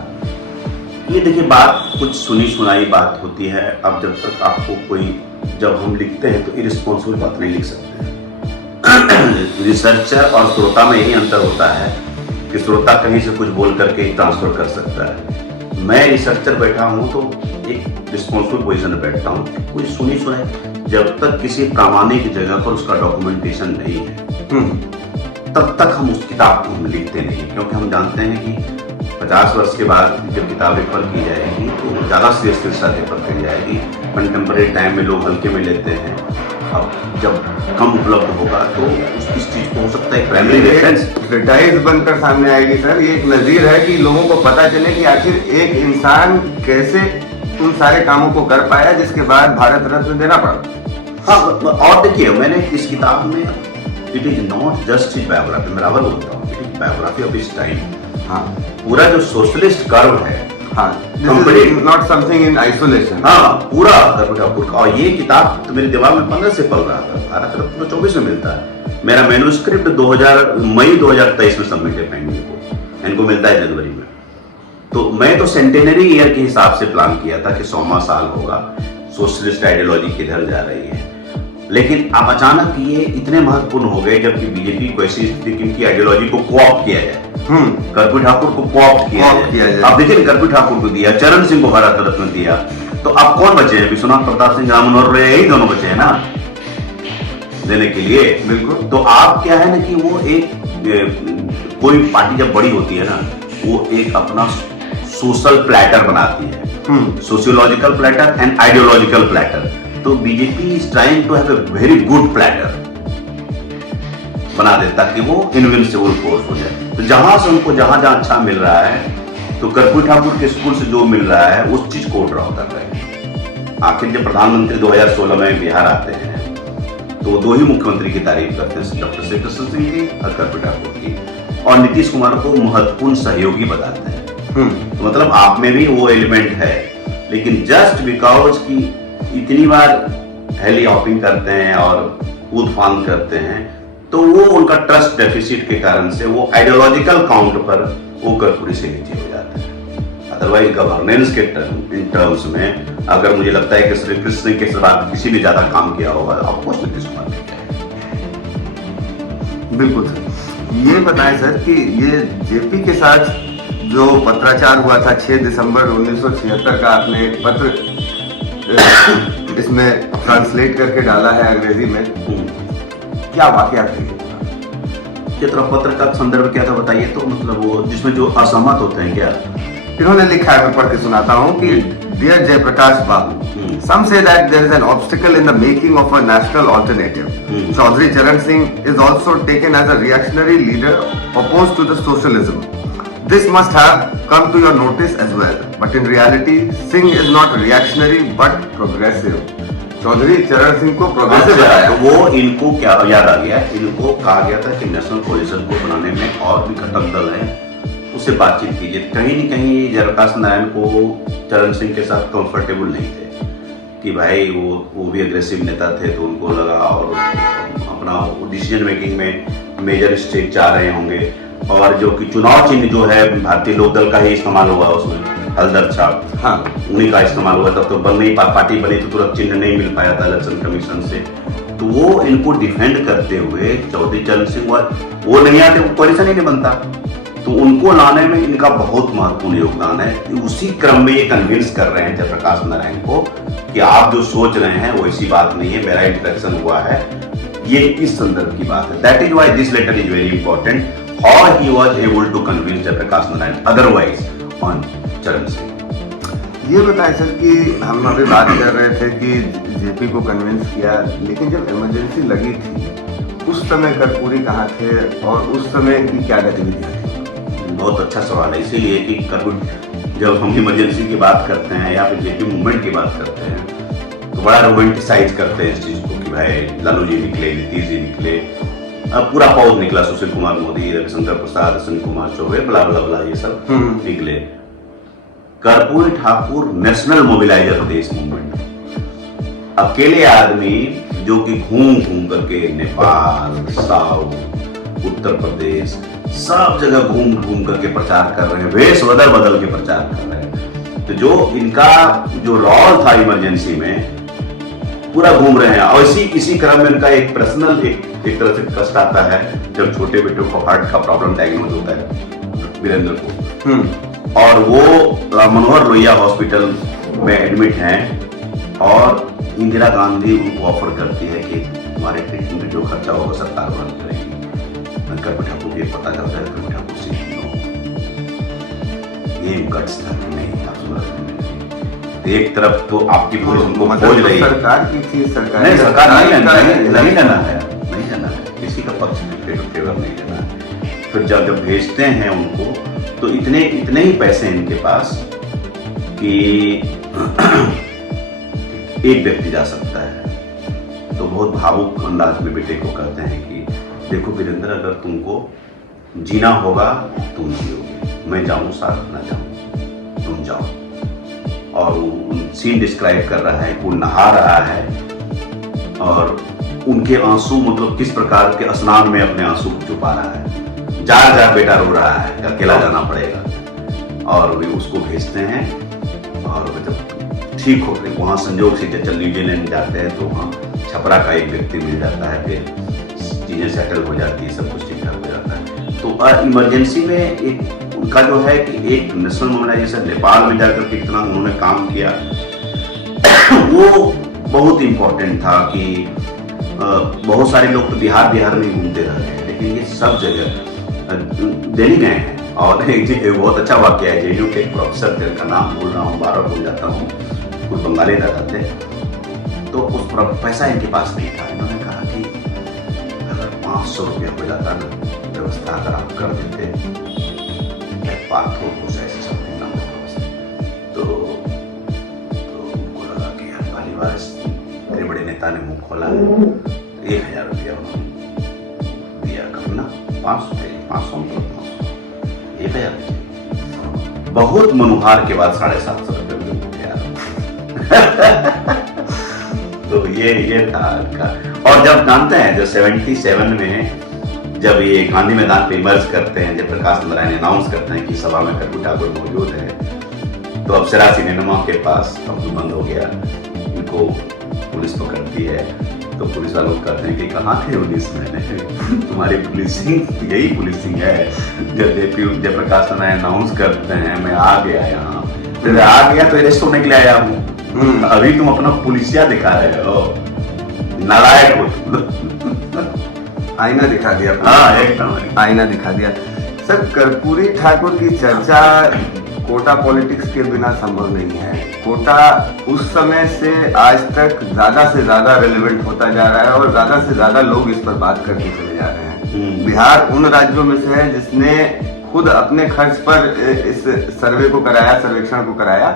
ये देखिए, बात कुछ सुनी सुनाई बात होती है। अब जब तक आपको कोई, जब हम लिखते हैं तो इरिस्पॉन्सिबल बात नहीं लिख सकते। रिसर्चर और श्रोता में यही अंतर होता है कि श्रोता कहीं से कुछ बोल करके ट्रांसफर कर सकता है। मैं रिसर्चर बैठा हूं तो एक रिस्पॉन्सिबल पोजीशन में बैठता हूं। कोई सुनी सुनाई, जब तक किसी प्रामाणिक जगह पर उसका डॉक्यूमेंटेशन नहीं है तब तक हम उस किताब को हम लिखते नहीं, क्योंकि हम जानते हैं कि 50 वर्ष के बाद जब किताब रेफर की जाएगी तो ज़्यादा सीरियसली रेफर की जाएगी। कंटेम्प्रेरी टाइम में लोग हल्के में लेते हैं, अब जब कम उपलब्ध होगा तो इस चीज को हो सकता है प्राइमरी रेफरेंस ट्रेटाइज बनकर सामने आएगी सर। ये एक नजीर है कि लोगों को पता चले कि आखिर एक इंसान कैसे उन सारे कामों को कर पाया जिसके बाद भारत रत्न देना पड़ा। हाँ, और देखिए, मैंने इस किताब में it is not just is biography, मैं बराबर बोलता हूँ, इट इज बायोग्राफी ऑफ इस टाइम। हाँ, पूरा जो सोशलिस्ट कर्व है, हाँ, नॉट समथिंग इन आइसोलेशन। हाँ, पूरा कर्व का। और ये किताब तो मेरे दिमाग में 15 से पल रहा था, भारत रत्न तो 24 में मिलता है। मेरा मैन्युस्क्रिप्ट मई 2023 में सबमिट है पेंडिंग को, इनको मिलता है जनवरी में। तो मैं तो सेंटेनरी ईयर के हिसाब से प्लान किया था कि 100वां साल होगा, सोशलिस्ट आइडियोलॉजी किधर जा रही है। लेकिन अब अचानक ये इतने महत्वपूर्ण हो गए जबकि बीजेपी को ऐसी स्थिति की इनकी आइडियोलॉजी को कोऑप्ट किया जाए, कर्पूरी ठाकुर को कोऑप्ट किया जाए। अब देखिए, कर्पूरी ठाकुर को दिया, चरण सिंह को भारत रत्न दिया, तो अब कौन बचे हैं? विश्वनाथ प्रताप सिंह, राम मनोहर लोहिया, यही दोनों बचे हैं ना देने के लिए। बिल्कुल। तो आप क्या है ना कि वो एक कोई पार्टी जब बड़ी होती है ना, वो एक अपना सोशल प्लेटर बनाती है, sociological platter and ideological platter. तो BJP is trying to have a very good platter बना देता कि वो इनविंसिबल फोर्स हो जाए। तो जहां से उनको जहां जहां अच्छा मिल रहा है, तो कर्पूरी ठाकुर के स्कूल से जो मिल रहा है उस चीज को ड्रॉ कर रहे हैं। आखिर जब प्रधानमंत्री 2016 में बिहार आते हैं तो दो ही मुख्यमंत्री की तारीफ करते हैं, डॉक्टर श्री कृष्ण सिंह की और कर्पूरी ठाकुर की, और नीतीश कुमार को महत्वपूर्ण सहयोगी बताते हैं। तो मतलब आप में भी वो एलिमेंट है, लेकिन जस्ट बिकॉज की इतनी बार हेली हॉपिंग करते हैं और कूद फांद करते हैं, तो वो उनका ट्रस्ट डेफिसिट के कारण से वो आइडियोलॉजिकल काउंट पर वो कर्पूरी से नीचे हो जाते हैं। अदरवाइज गवर्नेंस के इन टर्म्स में अगर मुझे लगता है कि श्री कृष्ण के साथ किसी ने ज्यादा काम किया होगा, ऑफकोर्स नीतीश कुमार ने किया। बिल्कुल सर। ये बताएं सर कि ये जेपी के साथ जो पत्राचार हुआ था 6 दिसंबर 1976 का, आपने एक पत्र इसमें ट्रांसलेट करके डाला है अंग्रेजी में, क्या वाकया था? चित्र पत्र का संदर्भ क्या था बताइए तो, मतलब वो जिसमें जो असहमत होते हैं क्या? इन्होंने लिखा है, मैं पढ़ के सुनाता हूँ कि dear Jayaprakash Babu, some say that there is an obstacle in the making of a national alternative. Chaudhary Charan Singh is also taken as a reactionary leader opposed to the socialism. This must have come to your notice as well. But in reality, Singh is not reactionary but progressive. Chaudhary Charan Singh को progressive बताया। तो वो इनको क्या याद आ गया, इनको कहा गया था कि नेशनल कोलिशन को बनाने में और भी घटक दल हैं, उससे बातचीत कीजिए। कहीं न कहीं जयप्रकाश नारायण को चरण सिंह के साथ कंफर्टेबल नहीं थे कि भाई वो भी अग्रेसिव नेता थे, तो उनको लगा और अपना डिसीजन मेकिंग में मेजर स्टेक जा रहे होंगे। और जो कि चुनाव चिन्ह जो है भारतीय लोक दल का ही इस्तेमाल हुआ, उसमें हलदर छाप, हाँ, उन्हीं का इस्तेमाल हुआ। तब तो बन नहीं पार्टी बनी तो तुरंत चिन्ह नहीं मिल पाया था इलेक्शन कमीशन से। तो वो इनको डिफेंड करते हुए चौधरी चरण सिंह वो नहीं आते, वो कोalition ही नहीं बनता, तो उनको लाने में इनका बहुत महत्वपूर्ण योगदान है। उसी क्रम में ये कन्विंस कर रहे हैं जयप्रकाश नारायण को कि आप जो सोच रहे हैं वो ऐसी बात नहीं है, मेरा इंटरेक्शन हुआ है, ये इस संदर्भ की बात है. That is why this letter is very important. How he was able to convince Jayaprakash Narayan otherwise on Charan Singh. ये बताएं सर कि हम अभी बात कर रहे थे कि जेपी को कन्विंस किया, लेकिन जब इमरजेंसी लगी थी उस समय कर्पूरी कहाँ थे और उस समय की क्या गतिविधियाँ थी? बहुत अच्छा सवाल है. इसीलिए कि कर्पूरी, जब हम इमरजेंसी की बात करते हैं या फिर जेपी मूवमेंट की बात करते हैं तो बड़ा रोमांटिसाइज करते हैं इस चीज को कि भाई लालू जी निकले, नीतीश जी निकले, अब पूरा पौध निकला, सुशील कुमार मोदी, रविशंकर प्रसाद, अश्विनी कुमार चौबे, बला बला बला, ये सब निकले. कर्पूरी ठाकुर नेशनल मोबिलाइजर थे इस मूवमेंट. अकेले आदमी जो कि घूम घूम करके नेपाल, साउथ, उत्तर प्रदेश, सब जगह घूम घूम करके प्रचार कर रहे हैं, वेश बदल बदल के प्रचार कर रहे हैं. तो जो इनका जो रोल था इमरजेंसी में, पूरा घूम रहे हैं. और इसी क्रम में उनका एक पर्सनल एक तरह से कष्ट आता है जब छोटे बेटों को हार्ट का प्रॉब्लम डायग्नोज होता है वीरेंद्र को, और वो मनोहर लोहिया हॉस्पिटल में एडमिट हैं और इंदिरा गांधी उनको ऑफर करती है कि तुम्हारे ट्रीटमेंट में जो खर्चा होगा सरकार वहन करेगी. कर्पूरी ठाकुर को ये पता चलता है, कर्पूरी ठाकुर से ये गट्स था कि नहीं, आप सुन रहे हैं. एक तरफ तो आपकी पुलिस उनको खोज रही है, सरकार की थी, सरकार नहीं लेना है, किसी का पक्ष फेवर नहीं लेना है. फिर जब भेजते हैं उनको तो इतने ही पैसे इनके पास कि एक व्यक्ति जा सकता है. तो बहुत भावुक अंदाज में बेटे को कहते हैं कि देखो वीरेंद्र, अगर तुमको जीना होगा तुम जियोगे, मैं जाऊं साथ ना जाऊं, तुम जाओ. और वो सीन डिस्क्राइब कर रहा है, वो नहा रहा है और उनके आंसू मतलब किस प्रकार के स्नान में अपने आंसू को छुपा रहा है. जार बेटा रो रहा है, अकेला जाना पड़ेगा. और वे उसको भेजते हैं और जब ठीक हो गए वहाँ संजोग से जब न्यूजीलैंड जाते हैं तो वहाँ छपरा का एक व्यक्ति मिल जाता है, फिर चीजें सेटल हो जाती है, सब कुछ ठीक ठाक हो जाता है. तो इमरजेंसी में एक उनका जो है कि एक नेशनल मोबिलाइजेशन, नेपाल में जाकर के कितना उन्होंने काम किया वो बहुत इंपॉर्टेंट था. कि बहुत सारे लोग तो बिहार में घूमते रह गए, लेकिन ये सब जगह दिल्ली गए हैं. और एक बहुत अच्छा वाक्य है, जेएनयू के एक प्रोफेसर जिनका नाम भूल रहा हूँ, बार भूल जाता हूँ, कुछ बंगाली दादा थे, तो उस पैसा इनके पास नहीं था. इन्होंने कहा कि अगर 500 रुपया हो जाता ना, व्यवस्था अगर आप कर देते, बात हो कुछ ऐसे समथिंग ना हो. तो उनको लगा कि यार पहली बार इतने बड़े नेता ने मुंह खोला है. 1000 रुपया दिया कब ना, 500 1000. बहुत मनुहार के बाद 750 रुपये में गया. तो ये था इनका. और जब जानते हैं जब 77 में जब ये गांधी मैदान पे इमर्ज करते हैं, जब प्रकाश नारायण अनाउंस करते हैं कि सभा में कर्पूरी ठाकुर मौजूद है, तो अप्सरा सिनेमा के पास अब बंद हो गया. इनको पुलिस पकड़ती है तो पुलिस वालों कहते हैं कि कहाँ थे 19 महीने, तुम्हारी पुलिसिंग यही पुलिसिंग है. जब प्रकाश नारायण अनाउंस करते हैं मैं आ गया यहाँ, तो आ गया तो अरेस्ट होने के लिए आया हूँ, अभी तुम अपना पुलिसिया दिखा रहे हो, नालायक हो. आईना दिखा दिया. हाँ, एकदम आईना दिखा दिया. सर, कर्पूरी ठाकुर की चर्चा कोटा पॉलिटिक्स के बिना संभव नहीं है. कोटा उस समय से आज तक ज्यादा से ज्यादा रेलेवेंट होता जा रहा है और ज्यादा से ज्यादा लोग इस पर बात करते चले जा रहे हैं. बिहार उन राज्यों में से है जिसने खुद अपने खर्च पर इस सर्वे को कराया, सर्वेक्षण को कराया,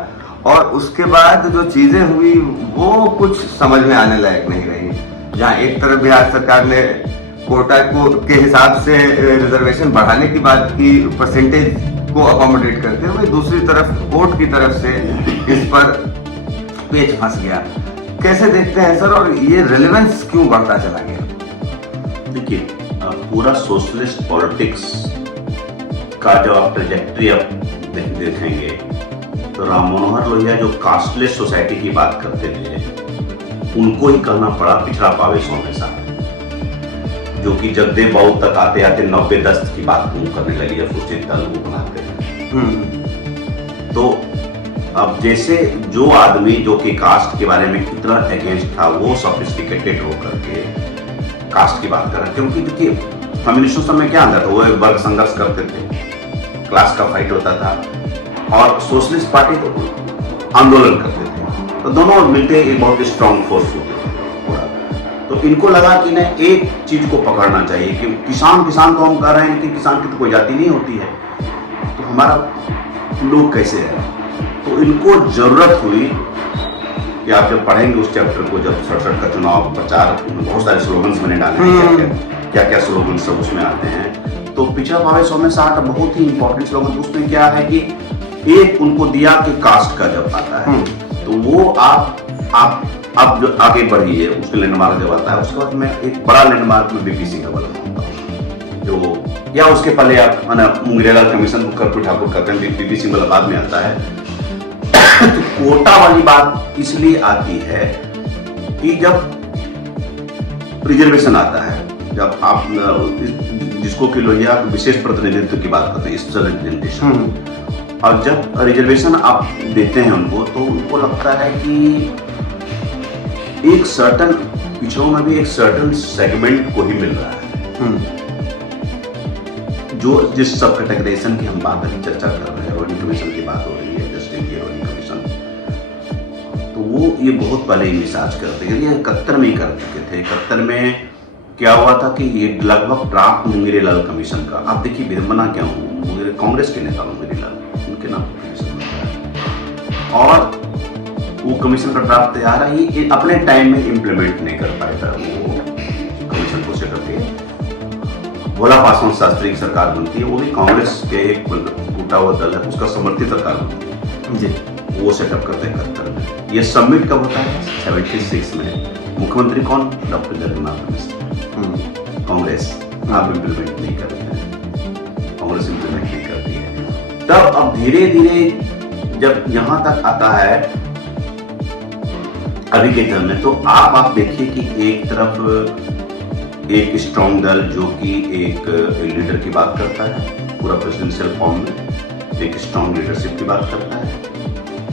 और उसके बाद जो चीजें हुई वो कुछ समझ में आने लायक नहीं रही. जहाँ एक तरफ बिहार सरकार ने कोटा को के हिसाब से रिजर्वेशन बढ़ाने की बात की, परसेंटेज को अकोमोडेट करते हुए, दूसरी तरफ कोर्ट की तरफ से इस पर पेच फंस गया. कैसे देखते हैं सर, और ये रेलेवेंस क्यों बढ़ता चला गया? देखिए, पूरा सोशलिस्ट पॉलिटिक्स का जो आप ट्रेजेक्ट्री आप देखेंगे तो राम मनोहर लोहिया जो कास्टलेस सोसाइटी की बात करते थे, उनको ही कहना पड़ा पिछड़ा पावे सोने सा, जो कि जगदेव बाबू तक आते आते 90-10 की बात करने लगी, अफूचित दल बनाते हैं. तो अब जैसे जो आदमी जो कि कास्ट के बारे में इतना अगेंस्ट था, वो सोफिस्टिकेटेड होकर के कास्ट की बात कर रहे हैं, क्योंकि देखिए कम्युनिस्टों समय क्या अंदर था, वो एक वर्ग संघर्ष करते थे, क्लास का फाइट होता था, और सोशलिस्ट पार्टी तो आंदोलन करते थे, तो दोनों मिलते एक बहुत स्ट्रांग फोर्स होते थे पूरा। तो इनको लगा कि ना एक चीज को पकड़ना चाहिए कि किसान किसान तो हम कर रहे हैं, लेकिन किसान की तो कोई जाति नहीं होती है, तो हमारा लोग कैसे है। तो इनको जरूरत हुई कि आप जब पढ़ेंगे उस चैप्टर को, जब 67 का चुनाव प्रचार, बहुत सारे स्लोगन्स मैंने डाले हैं, क्या क्या स्लोगन सब उसमें आते हैं। तो पिछड़ा पावे 100 में 60 बहुत ही इंपॉर्टेंट स्लोगन उसमें क्या है कि एक उनको दिया कि कास्ट का जब आता है तो वो आप जो आगे बढ़िए उसके लैंडमार्क जब आता है, उसके बाद मैं एक बड़ा लैंडमार्क में बीपी सिंह का बनाऊंगा, जो या उसके पहले आप मुंगेरीलाल कमीशन को कर्पूरी ठाकुर करते हैं, बीपी सिंह वाला बाद में आता है। तो कोटा वाली बात इसलिए आती है कि जब रिजर्वेशन आता है, जब आप जिसको कि लोहिया विशेष प्रतिनिधित्व की बात करते हैं, स्पेशल रिप्रेजेंटेशन, और जब रिजर्वेशन आप देते हैं उनको, तो उनको लगता है कि एक सर्टन पिछड़ों में भी एक सर्टन सेगमेंट को ही मिल रहा है, जो जिस सब कैटेगराइजेशन की हम बात अभी चर्चा कर रहे हैं, रोनी कमीशन की बात हो रही है, जस्टिन की रोनी कमीशन, तो वो ये बहुत पहले ही रिसर्च करते हैं, ये 71 में ही कर चुके थे। 71 में क्या हुआ था कि ये लगभग ड्राफ्ट मुंगेरीलाल कमीशन का, आप देखिए विडंबना क्या हो, कांग्रेस के नेता मुंगेरीलाल, उनके नाम कमीशन बनता है, और वो कमीशन का ड्राफ्ट तैयार है, ये अपने टाइम में इम्प्लीमेंट नहीं कर पाया था, वो कमीशन को सेटअप किया। भोला पासवान शास्त्री की सरकार बनती है, वो भी कांग्रेस के एक टूटा हुआ दल है, उसका समर्थित सरकार बनती है जी, वो सेटअप करते हैं 71 में। ये सबमिट कब होता है? 76 में। मुख्यमंत्री कौन? डॉक्टर जगन्नाथ मिश्र, कांग्रेस। आप इम्प्लीमेंट नहीं करते हैं, कांग्रेस इम्प्लीमेंट नहीं करती है। तब अब धीरे धीरे जब यहां तक आता है अभी के टर्म में, तो आप देखिए कि एक तरफ एक स्ट्रॉन्ग दल जो कि एक लीडर की बात करता है पूरा प्रेसिडेंशियल फॉर्म में, एक स्ट्रॉन्ग लीडरशिप की बात करता है,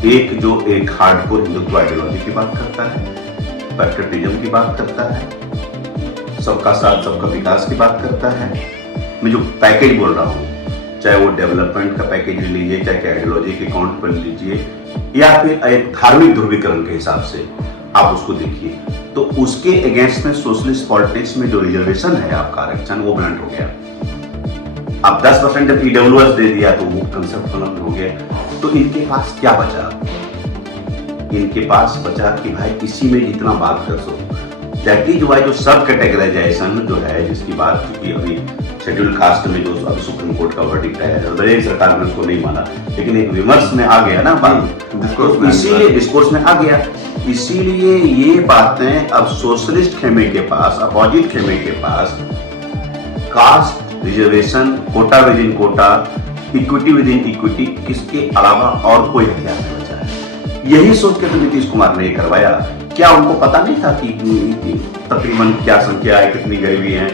एक जो एक हार्डकोर हिंदुत्व आइडियोलॉजी की बात करता है, पैट्रियटिज्म की बात करता है, सबका साथ सबका विकास की बात करता है। मैं जो पैकेज बोल रहा हूँ, चाहे वो डेवलपमेंट का पैकेज लीजिए, चाहे आइडियोलॉजी के अकाउंट पर लीजिए, या फिर एक धार्मिक ध्रुवीकरण के हिसाब से आप उसको देखिए, तो उसके अगेंस्ट में सोशलिस्ट पॉलिटिक्स में जो रिजर्वेशन है आपका आरक्षण, वो ब्रांड हो गया। अब 10% जब ईडब्ल्यूएस दे दिया तो वो कंसेप्ट खत्म हो गया। तो इनके पास क्या बचा? इनके पास बचा कि भाई इसी में जितना बात कर सो, दैट वाइज जो सब कैटेगराइजेशन जो है, जिसकी बात चूंकि अभी शेड्यूल कास्ट में जो अभी सुप्रीम कोर्ट का वर्डिक्ट है, बड़े सरकार ने उसको नहीं माना, लेकिन एक विमर्श में आ गया ना बात, इसीलिए डिस्कोर्स में आ गया। इसीलिए ये बातें अब सोशलिस्ट खेमे के पास, अपोजिट खेमे के पास, caste reservation, quota within quota, equity within equity, किसके अलावा और कोई हथियार नहीं बचा है। यही सोच के तो नीतीश कुमार ने करवाया। क्या उनको पता नहीं था कि तकरीबन क्या संख्या है, कितनी गरीबी है?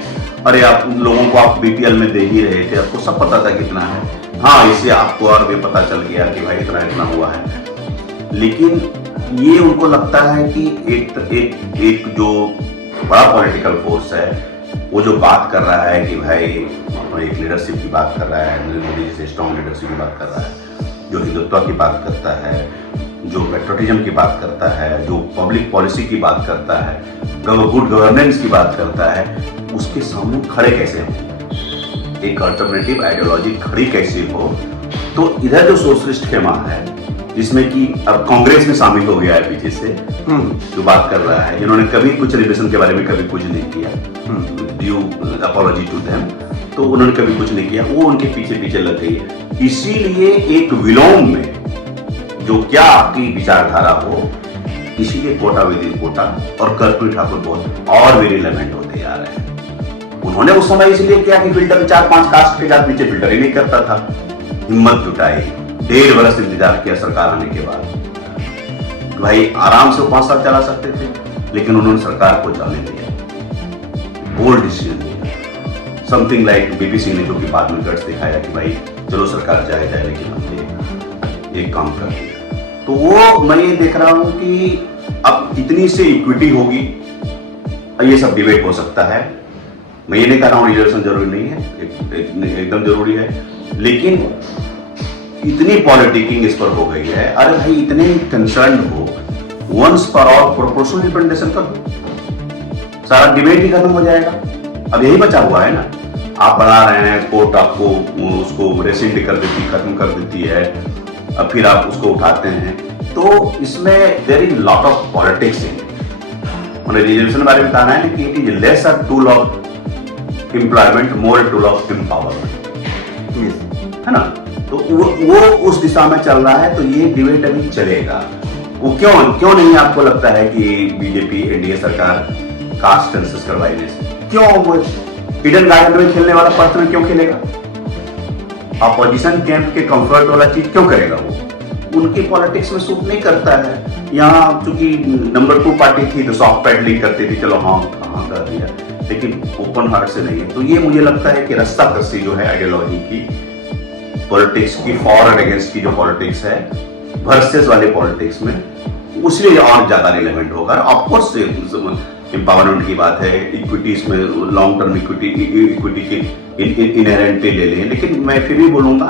अरे आप लोगों को आप बीपीएल में दे ही रहे थे, आपको सब पता था कितना है। हाँ, इससे आपको और भी पता चल गया कि भाई इतना हुआ है। लेकिन ये उनको लगता है कि एक जो बड़ा पॉलिटिकल फोर्स है, वो जो बात कर रहा है कि भाई एक लीडरशिप की बात कर रहा है, नरेंद्र मोदी जैसे स्ट्रॉन्ग लीडरशिप की बात कर रहा है, जो हिंदुत्व की बात करता है, जो पेट्रियटिज्म की बात करता है, जो पब्लिक पॉलिसी की बात करता है, गुड गवर्नेंस की बात करता है, उसके सामने खड़े कैसे हो, एक अल्टरनेटिव आइडियोलॉजी खड़ी कैसे हो। तो इधर जो सोशलिस्ट खेमा है, जिसमें कि अब कांग्रेस में शामिल हो गया है पीछे से, जो बात कर रहा है, जिन्होंने कभी कुछ रिजर्वेशन के बारे में कभी कुछ नहीं किया, ड्यू अपॉलॉजी टू देम, तो उन्होंने कभी कुछ नहीं किया, वो उनके पीछे पीछे लग गई है। इसीलिए एक विलोम में जो क्या आपकी विचारधारा हो, इसीलिए कोटा विद इन कोटा और कर्पूरी ठाकुर बहुत और भी रिलेवेंट होते जा रहे हैं। उन्होंने उस समय इसलिए किया कि फिल्टर 4-5 कास्ट के साथ नीचे फिल्टर ही नहीं करता था। हिम्मत जुटाई, 1.5 वर्ष इंतजार किया सरकार आने के बाद, भाई आराम से 5 साल चला सकते थे, लेकिन उन्होंने सरकार को जाने दिया, बोल्ड डिसीजन लिया। समथिंग लाइक बीपी सिंह ने जो कि बाद में गट्स दिखाया कि भाई चलो सरकार जाए लेकिन हमने एक काम कर दिया। तो वो मैं ये देख रहा हूं कि अब इतनी से इक्विटी होगी, ये सब डिबेट हो सकता है। मैं ये नहीं कह रहा हूँ रिजर्वेशन जरूरी नहीं है, एकदम जरूरी है, लेकिन इतनी पॉलिटिकिंग इस पर हो गई है। अरे भाई इतने कंसर्न हो, once for all proportional representation कर दो, सारा डिबेट ही खत्म हो जाएगा। अब यही बचा हुआ है ना, आप बढ़ा रहे हैं, कोर्ट आपको उसको रेसिड कर देती, खत्म कर देती है, अब फिर आप उसको उठाते हैं, तो इसमें there is lot of politics in. मैंने रिजर्वेशन के बारे में बताना है कि it is less a tool of employment, more tool of empowerment, है ना। तो वो उस दिशा में चल रहा है, तो ये डिबेट अभी चलेगा। वो क्यों नहीं आपको लगता है कि बीजेपी एनडीए सरकार कास्ट सेंसस करवाएगी? क्यों? वो हिडन गार्डन में खेलने वाला पर्सन क्यों खेलेगा? अपोजिशन कैंप के कंफर्ट वाला चीज क्यों करेगा? वो उनकी पॉलिटिक्स में सूट नहीं करता है। यहाँ चूंकि नंबर 2 पार्टी थी तो सॉफ्ट पैडलिंग करती थी, चलो हाँ कर दिया, लेकिन ओपन हार्ट से नहीं है। तो ये मुझे लगता है कि रास्ता कसी जो है आइडियोलॉजी की, पॉलिटिक्स की, फॉर एंड अगेंस्ट की जो पॉलिटिक्स है, वर्सेस वाले पॉलिटिक्स में, उसलिए और ज्यादा रिलेवेंट होगा। ऑफकोर्स एम्पावरमेंट की बात है, इक्विटीज में लॉन्ग टर्म इक्विटी की इनहेरेंटली ले लें, लेकिन मैं फिर भी बोलूंगा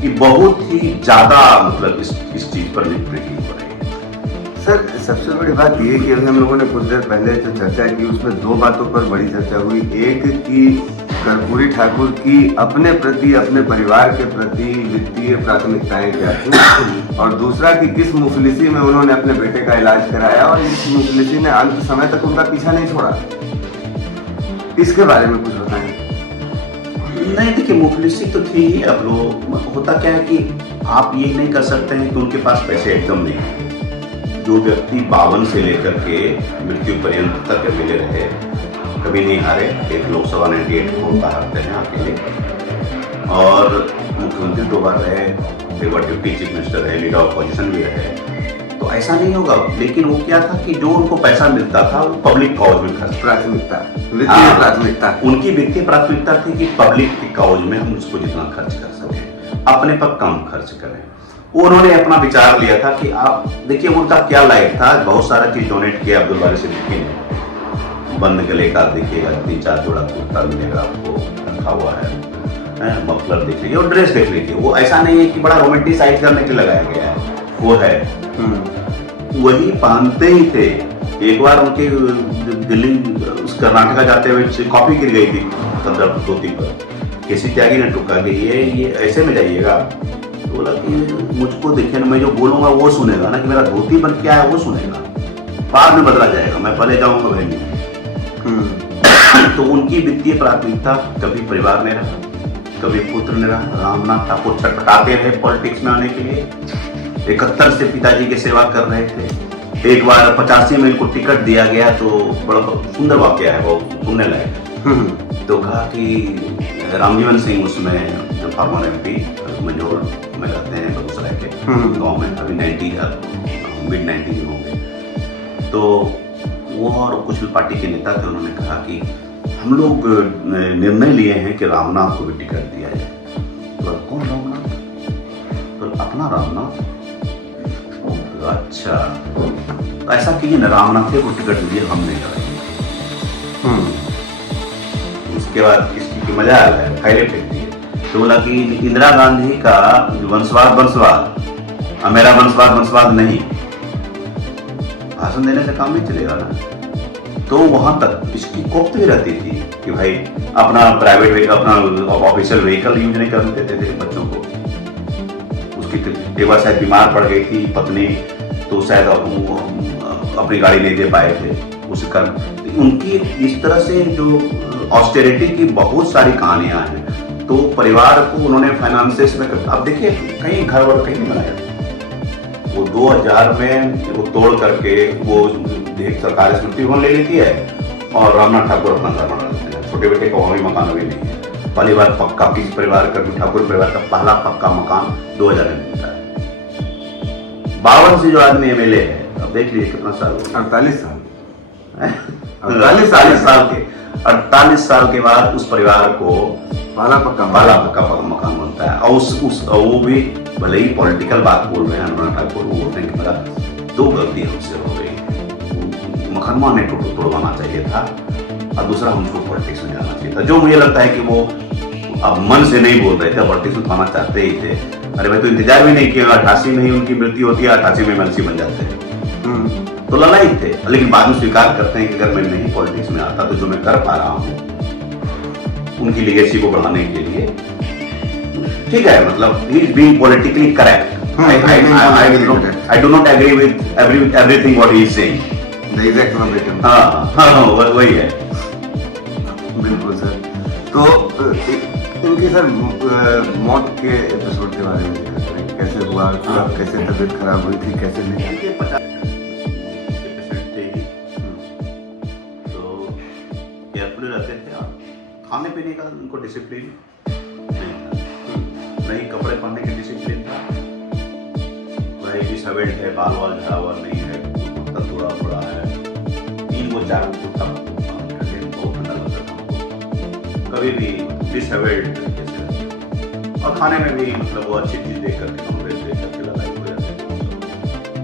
कि बहुत ही ज्यादा मतलब इस चीज पर निगरानी हो रही है। सर सबसे बड़ी बात ये कि अभी हम लोगों ने कुछ देर पहले जो चर्चा की उसमें 2 बातों पर बड़ी चर्चा हुई। एक कि कर्पूरी ठाकुर की अपने प्रति, अपने परिवार के प्रति वित्तीय प्राथमिकताएं क्या थी, और दूसरा कि किस मुफलिसी में उन्होंने अपने बेटे का इलाज कराया और इस मुफलिसी ने अंत समय तक उनका पीछा नहीं छोड़ा। इसके बारे में कुछ बताएं। नहीं देखिए, मुफलिसी तो थी ही। अब लोग, होता क्या है कि आप ये नहीं कर सकते हैं कि उनके पास पैसे एकदम नहीं है। जो व्यक्ति 52 से लेकर के मृत्यु पर्यंत तक मिले रहे, कभी नहीं हारे, एक लोकसभा 98 वोट का हारते हैं अकेले, और मुख्यमंत्री 2 बार रहे, एक बार डिप्टी चीफ मिनिस्टर रहे, लीडर ऑपोजिशन भी रहे, तो ऐसा नहीं होगा। लेकिन वो क्या था कि जो उनको पैसा मिलता था वो पब्लिक कॉज में खर्च, प्राथमिकता, वित्तीय प्राथमिकता, उनकी वित्तीय प्राथमिकता थी कि पब्लिक की कॉज में हम उसको जितना खर्च कर सकें, अपने पर कम खर्च करें। उन्होंने अपना विचार लिया था कि आप देखिए उनका क्या लाइफ था, बहुत सारा चीज डोनेट किया अब्दुल बारी सिद्दीकी ने। बंद गले का देखिएगा, 3-4 जोड़ा कुर्ता मिलेगा आपको रखा हुआ है, मफलर देख लीजिए और ड्रेस देख लीजिए। वो ऐसा नहीं है कि बड़ा रोमांटिसाइज करने के लिए लगाया गया है, वो है वही पहनते ही थे। एक बार उनके दिल्ली कर्नाटका जाते हुए कॉपी गिर गई थी धोती पर, किसी त्यागी ने टुका कि ये ऐसे में जाइएगा। तो बोला कि मुझको देखिए ना, मैं जो बोलूंगा वो सुनेगा ना, कि मेरा धोती बन क्या है वो सुनेगा, बाद में बदला जाएगा, मैं पहले जाऊंगा भाई। तो उनकी वित्तीय प्राथमिकता कभी परिवार ने रहा, कभी पुत्र ने रहा। रामनाथ ठाकुर छटपटाते रहे पॉलिटिक्स में आने के लिए, 71 से पिताजी की सेवा कर रहे थे। एक बार 85 में इनको टिकट दिया गया, तो बड़ा सुंदर वाक्य है वो, सुनने लगे। तो कहा कि रामजीवन सिंह उसमें जो फॉर्मर MP मंजोर में रहते हैं बेगूसराय के गाँव में, अभी मिड 90 में होंगे, तो वो और कुछ पार्टी के नेता थे, उन्होंने कहा कि हम लोग निर्णय लिए हैं कि रामनाथ को भी टिकट दिया जाए। तो कौन रामनाथ? तो अपना रामनाथ। अच्छा, तो ऐसा कीजिए ना, रामनाथ को टिकट दीजिए, हम नहीं कराएंगे। उसके बाद किसकी की मजा आ गया, खैरे फेंक दिए। तो बोला कि इंदिरा गांधी का वंशवाद, मेरा वंशवाद नहीं, भाषण देने से काम नहीं चलेगा ना। तो वहां तक इसकी कोफ्त भी रहती थी कि भाई अपना प्राइवेट व्हीकल, अपना ऑफिशियल व्हीकल यूज नहीं करने देते थे बच्चों को। उसकी एक बार शायद बीमार पड़ गई थी पत्नी, तो शायद अपनी गाड़ी नहीं दे पाए थे, उस कारण उनकी इस तरह से जो ऑस्टेरिटी की बहुत सारी कहानियां हैं। तो परिवार को उन्होंने फाइनेंसेस में, अब देखिए कहीं घर वर कहीं नहीं बनाया, वो 2000 में वो तोड़ करके वो एक सरकारी स्मृति भवन ले लेती है और रामनाथ ठाकुर अपना घर बना लेते हैं। छोटे बेटे का वहां भी मकान अभी नहीं है। पहली बार पक्का किसी परिवार का, ठाकुर परिवार का पहला पक्का मकान 2000 में मिलता है। 52 से जो आदमी MLA है, अब देख लीजिए कितना साल, 48 साल 48 साल के बाद उस परिवार को पहला पक्का मकान बनता है। और वो भी भले ही पॉलिटिकल बात बोल रहे हैं अनुराग ठाकुर, वो बोलते हैं कि मेरा 2 गलतियां हमसे हो गई, मुकदमा नहीं तोड़वाना चाहिए था, और दूसरा हमको पॉलिटिक्स में जाना चाहिए था। जो मुझे लगता है कि वो अब मन से नहीं बोल रहे थे, पॉलिटिक्स में आना चाहते ही थे। अरे भाई तो इंतजार भी नहीं किया, 88 में ही उनकी मृत्यु होती है, 88 में एमएलसी बन जाते हैं। तो लड़ाई थे, लेकिन बाद में स्वीकार करते हैं कि अगर मैं नहीं पॉलिटिक्स में आता तो जो मैं कर पा रहा हूँ उनकी लेगेसी को बढ़ाने के लिए, ठीक है, मतलब he is being politically correct. I do not agree with everything what he is saying. The exact verbatim. हाँ, वही है। बिल्कुल सर। तो इनकी सर मौत के एपिसोड के बारे में कैसे हुआ, कैसे तबीयत खराब हुई थी, कैसे नहीं? तो केयरफुल रहते थे, और खाने पीने का उनको डिसिप्लिन नहीं था, नहीं कपड़े पहनने के डिसिप्लिन था, वही डिसहेबल्ड है, बाल वाल झड़ा हुआ नहीं है, कुत्ता थोड़ा थोड़ा है, 3 को 4 कुत्ता बहुत ठंडा लगता था, कभी भी डिसहेबल्ड जैसे। और खाने में भी मतलब वो अच्छी चीज देख करके, नॉनवेज देख करके लड़ाई हो जाती है।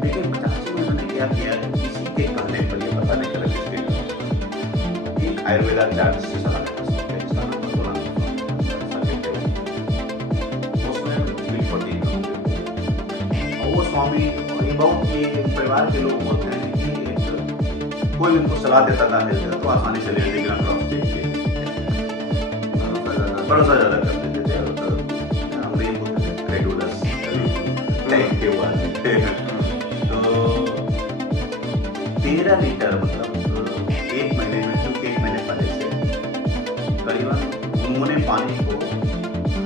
लेकिन 85 में उन्होंने क्या किया, किसी के कहने पर, ये पता नहीं चला किसके, एक आयुर्वेदा चार्ट से सलाह स्वामी, ये बहुत ये परिवार के लोग होते हैं कि कोई उनको सलाह देता था तो आसानी से ले लेना, क्रॉस चेक भरोसा ज्यादा कर देते थे, हम नहीं बोलते थे क्रेडुलस टाइप के हुआ। तो 13 लीटर मतलब 1 महीने में, क्योंकि 1 महीने पहले से करीबन उन्होंने पानी को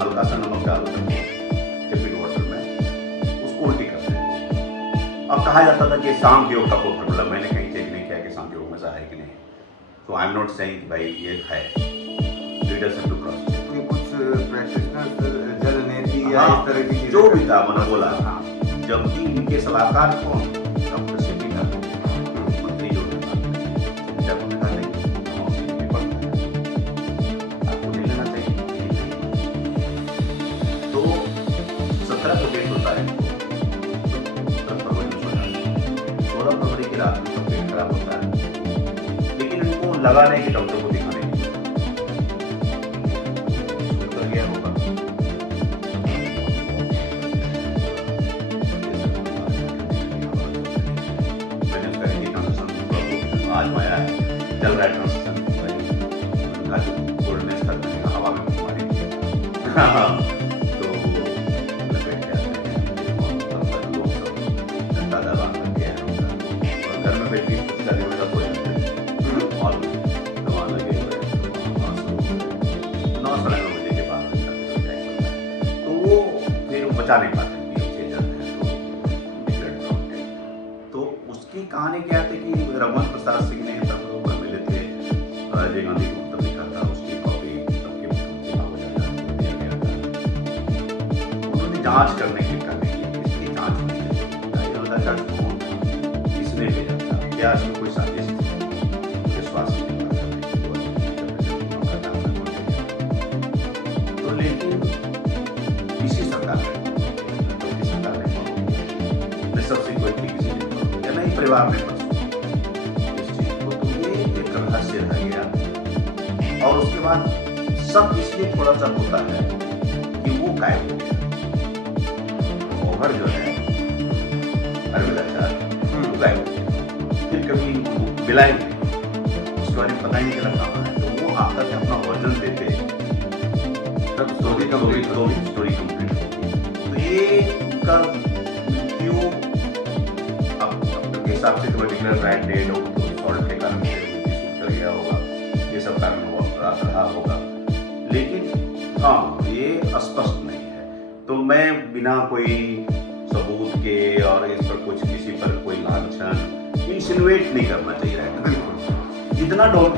हल्का सा नमक डाल करके टिपिक वाटर में उसको उल्टी करते हैं। अब कहा जाता था कि शाम के योग का कोई प्रॉब्लम, मैंने कहीं चेक नहीं किया कि शाम के योग में से है कि नहीं, तो आई एम नॉट सेइंग कि भाई ये है, लीडरशिप टू क्रॉस चेक। कुछ प्रैक्टिशनर्स जल नेती या इस तरह की जो भी था मैंने बोला, जबकि इनके सलाहकार कौन, डॉक्टर सेठी था, मंत्री जो था, जब उन्होंने कहा नहीं ऑक्सीजन भी पड़ता है, आपको नहीं लेना चाहिए। तो 17 को डेट होता है, 16 फरवरी की रात में तो पेट खराब होता है, लेकिन इनको लगा नहीं कि डॉक्टर को दिखाने उतर गया होगा। मैंने उसका हिंदी ट्रांसलेशन आज आया है, चल रहा है ट्रांसलेशन, कोल्डनेस करने का हवा में घुमाने तो लपेट के आते हैं, तब तक लोग सब दादा बात करके हैं और घर में बैठ के कुछ करने वाला कोई नहीं, और दवा लगे हुए 9 साढ़े 9 बजे के बाद तो वो फिर बचा नहीं पाते, पीछे जाते हैं तो उसकी कहानी क्या थी कि रघुवंश प्रसाद सिंह ने तब लोग मिले थे, राजीव गांधी को तब लिखा था, उसकी कॉपी सबके दिया गया था। उन्होंने जांच करने की इसकी जांच होनी चाहिए, कौन किसने भेजा था, क्या इसमें कोई साजिश थी, विश्वास तो लेकिन किसी सरकार ने सब्सिक्वेंटली किसी ने नहीं, परिवार में इस चीज को, तो ये एक रहस्य रह गया। और उसके बाद सब इसलिए थोड़ा सा होता है कि वो गायब हो गया, ओवर जो है वो गायब हो गया, फिर कभी मिला ही नहीं, उसके बारे में पता ही नहीं चला कहाँ है, तो वो आकर के अपना वर्जन देते तब स्टोरी कंप्लीट होगी। तो ये का मृत्यु अब के हिसाब से तो डिक्लेयर राइट डेट और तो सॉल्ट के कारण से शूट कर गया होगा, ये सब कारण हुआ रहा होगा, लेकिन हाँ ये स्पष्ट नहीं है। तो मैं बिना कोई सबूत के और इस पर कुछ किसी पर कोई लांछन इंसिनुएट नहीं करना चाहिए रहता। बिल्कुल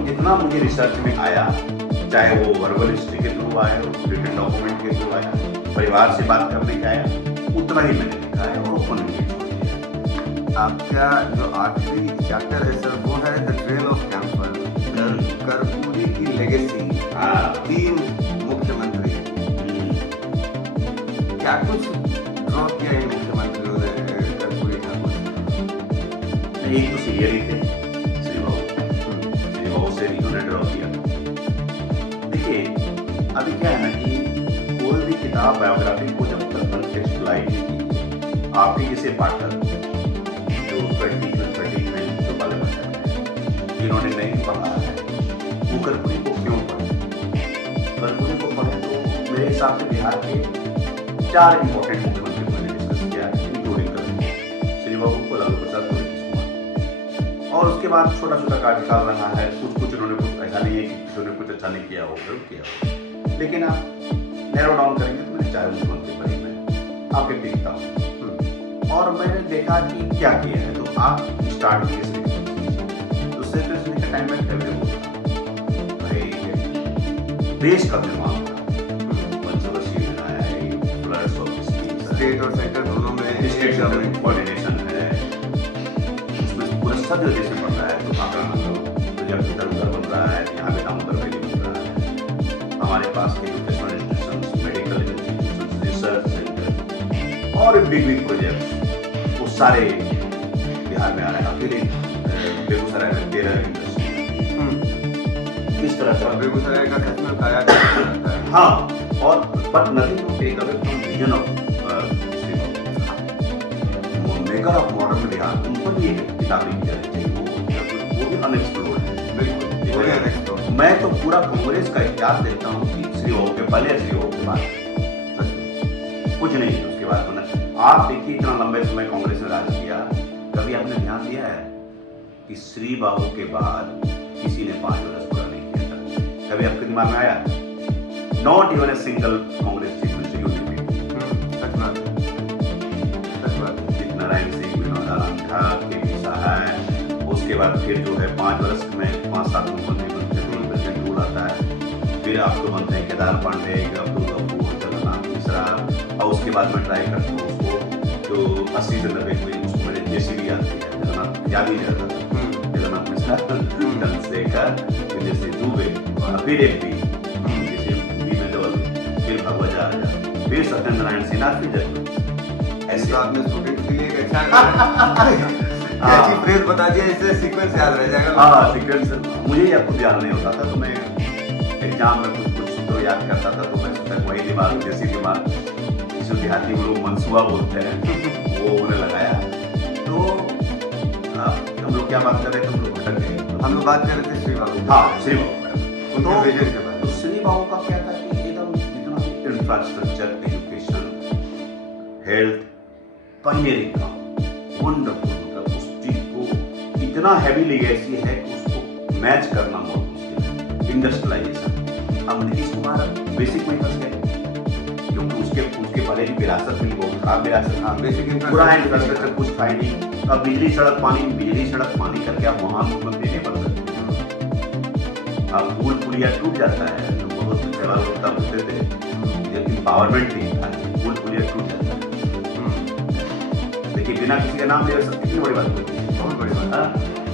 जितना मुझे रिसर्च में आया, चाहे वो वर्बल हिस्ट्री के थ्रू आया, रिटन डॉक्यूमेंट के थ्रू आया, परिवार से बात करने का आया, उतना ही मैंने लिखा है और ओपन में छोड़ दिया। आपका जो आखिरी चैप्टर है सर वो है the trail of camper, Karpoori की लेगेसी, 3 मुख्यमंत्री, क्या कुछ ड्रॉ किया इन मुख्यमंत्रियों ने कर्पूरी ठाकुर? एक तो सीरियल ही थे, मैंने ड्रॉ किया। देखिए अभी क्या है ना कि कोई भी किताब बायोग्राफी को जब तक कंटेक्चुअलाइज नहीं की, आपके जैसे पाठक जो 20 में जो वाले बच्चे हैं जिन्होंने नहीं पढ़ा है वो कर्पूरी को क्यों पढ़े? कर्पूरी को पढ़े तो मेरे हिसाब से बिहार के 4 इंपॉर्टेंट मुख्यमंत्री को मैंने डिस्कस किया है, इंक्लूडिंग कर्पूरी, श्री बाबू को, लालू प्रसाद को, नीतीश कुमार। और उसके बाद छोटा छोटा कार्यकाल रहा है, कुछ उन्होंने कुछ ऐसा नहीं है कि किसी ने कुछ अच्छा नहीं किया हो, जरूर किया हो, लेकिन आप नैरो डाउन करेंगे तो मैंने 4 मुख्यमंत्री पढ़े, मैं आपके टिकता हूँ और मैंने देखा कि क्या किया है। तो आप स्टार्ट किए उससे का टाइम में कैसे बोलता भाई देश का निर्माण पंचवर्षीय बनाया है, फ्लड्स ऑफ स्टेट और सेंटर दोनों में स्टेट गवर्नमेंट कोऑर्डिनेशन है, उसमें पूरा सब जगह से बन रहा है। तो आंकड़ा प्रोजेक्ट उधर बन रहा है, यहाँ पे दामोदर वैली बन रहा है, हमारे पास educational institutions, medical institutions, research centre और बिग प्रोजेक्ट वो सारे बिहार में आ रहे हैं। अकेले बेगूसराय में 13 इंडस्ट्री इस तरह का बेगूसराय का सच में काया जाता है। हाँ, और but nothing to take away from vision of maker of modern Bihar, उन पर भी एक किताब लिखी जानी चाहिए, वो भी अनएक्सप्लोर्ड है। बिल्कुल मैं तो पूरा कांग्रेस का इतिहास देखता हूँ कि श्री बाबू के पहले, श्री बाबू के बाद कुछ नहीं है उसके बाद। आप देखिए इतना लंबे समय कांग्रेस ने राज किया, कभी आपने ध्यान दिया है कि श्री बाबू के बाद किसी ने 5 वर्ष पूरा नहीं किया था? कभी आपके दिमाग में आया? Not even a single Congress chief minister you defeat. Narayan Singh, Vinod Anand K P सहाय, उसके बाद फिर जो है 5 वर्ष में 5-7 मुख्यमंत्री बनते हैं, प्रेसिडेंट रूल आता है, फिर आपको बनते हैं केदार पांडे, अब्दुल गफूर, जगन्नाथ मिश्रा, और उसके बाद मैं ट्राई करता हूँ उसको जो 80 से 90 हुई उसको मैंने जेसीबी आती है, जगन्नाथ याद ही रहता था, जगन्नाथ मिश्रा, चंद्रशेखर, विजय सिंह दुबे, फिर एक भी जैसे बी में लेवल, फिर भगवत आजा, फिर सत्यनारायण सिन्हा, फिर जगन्नाथ। ऐसे आपने स्टूडेंट के लिए एक अच्छा ऐसी फ्रेज बता दिया इससे सीक्वेंस याद रह जाएगा। हाँ, सीक्वेंस मुझे या कुछ याद नहीं होता था, तो मैं एग्जाम में कुछ सूत्र याद करता था, तो मैं सोचता वही दिमाग, जैसे दिमाग जिस देहाती में लोग मनसूबा बोलते हैं वो उन्हें लगाया। तो हम लोग क्या बात कर रहे थे, हम लोग भटक गए। हम लोग बात कर रहे थे श्री बाबू। हाँ, श्री बाबू उनके विजन के बारे में। तो श्री बाबू का क्या था कि एकदम जितना इंफ्रास्ट्रक्चर, एजुकेशन, हेल्थ, प्राइमरी काम वंडरफुल, मतलब उस चीज को इतना हैवी लेगेसी है कि उसको मैच करना बहुत मुश्किल है। इंडस्ट्रियलाइजेशन, अब नीतीश कुमार बेसिक में फंस गए क्योंकि उसके पहले ही विरासत मिली, बहुत खराब विरासत था, बेसिक पूरा इंफ्रास्ट्रक्चर कुछ था नहीं। अब बिजली सड़क पानी करके आप महान मुख्यमंत्री नहीं बन सकते। अब पुल पुलिया टूट जाता है, तो बहुत सवाल होता पूछते थे, जब एम्पावरमेंट नहीं था, पुल पुलिया टूट जाता है। देखिए बिना किसी का नाम ले सकते, कितनी बड़ी बात होती है, बहुत बड़ी बात।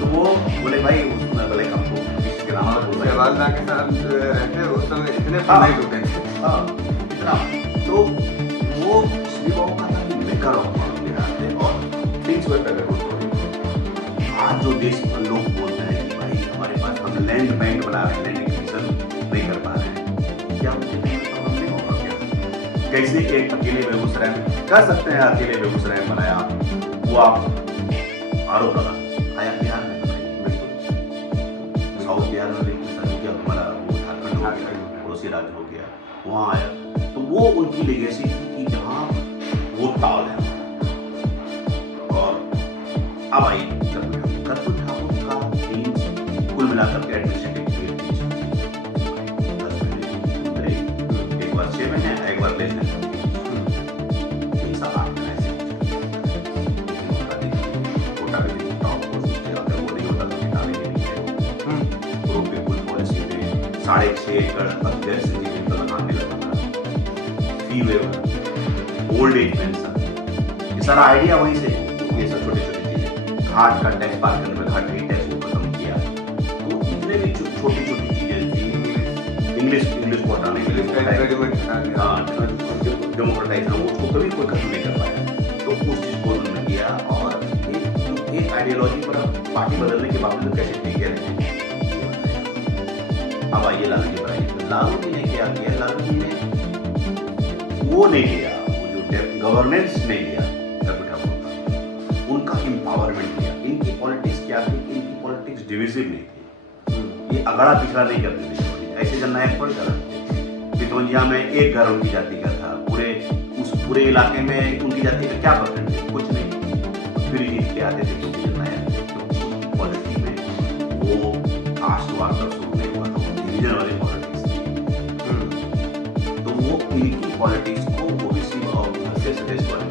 तो वो बोले भाई उसमें बोले हमको किसी के नाम जवाहरलाल के साथ रहते उस समय इतने नहीं टूटे थे। हाँ, इतना। तो वो श्री बाबू का था मेकर ऑफ मॉडर्न और थिंग्स वर बेटर। आज जो देश लोग बोलते हैं कि भाई हमारे पास हम लैंड बैंक बना रहे हैं, लैंड एक्विजिशन नहीं कर पा रहे हैं, क्या मुझे नहीं होगा क्या? कैसे एक अकेले बेगूसराय में कर सकते हैं, अकेले बेगूसराय में बनाया वो आप आरोप लगा आया बिहार में, साउथ बिहार में हमारा वो झारखंड हो गया, पड़ोसी राज्य हो गया, वहाँ आया। तो वो उनकी लेगेसी थी कि जहाँ वो ताल है। और अब आई कर्पूरी ठाकुर का टीम कुल मिलाकर के एडमिनिस्ट्रेटिव एक बार 6 महीने, एक बार लेस नहीं, 3 साल 8 महीने ऐसे कोटा भी टॉप कोर्स उसके होता है, वो नहीं होता तो किताबें नहीं है। तो कुल पॉलिसी में 6.5 एकड़ अध्यक्ष जीवन का लगाने लगा, fee waiver, old age pension, ये सारा आइडिया वहीं से, ये सब छोटी छोटी चीजें, घाट का टैक्स पार करने में घाट नहीं टैक्स को खत्म किया। तो इतने भी छोटी छोटी चीजें थी, इंग्लिश को हटाने के लिए डेमोक्रेटाइज उसको कभी कोई खत्म नहीं कर पाया। तो उस चीज को उन्होंने किया और एक आइडियोलॉजी पर पार्टी बदलने के बावजूद कैसे ठीक है अब आइए लालू जी पर आइए। तो लालू जी ने क्या किया, लालू जी ने वो नहीं लिया, वो जो गवर्नेंस नहीं लिया रवि ठाकुर का, उनका एम्पावरमेंट किया। इनकी पॉलिटिक्स क्या थी, इनकी पॉलिटिक्स डिविजिव नहीं थी, ये अगड़ा पिछड़ा नहीं करते थे, ऐसे जननायक थोड़ी करते। पितौंजिया में एक घर उनकी जाति का था, पूरे इलाके में उनकी जाति का क्या परसेंटेज, कुछ नहीं, फिर जीत के आते थे क्योंकि जननायक थे। तो उनकी पॉलिटिक्स में वो कास्टवाद का शुरू नहीं हुआ था, डिवीजन वाली पॉलिटिक्स थी। तो वो इनकी पॉलिटिक्स को ओबीसी और सदस्य वाले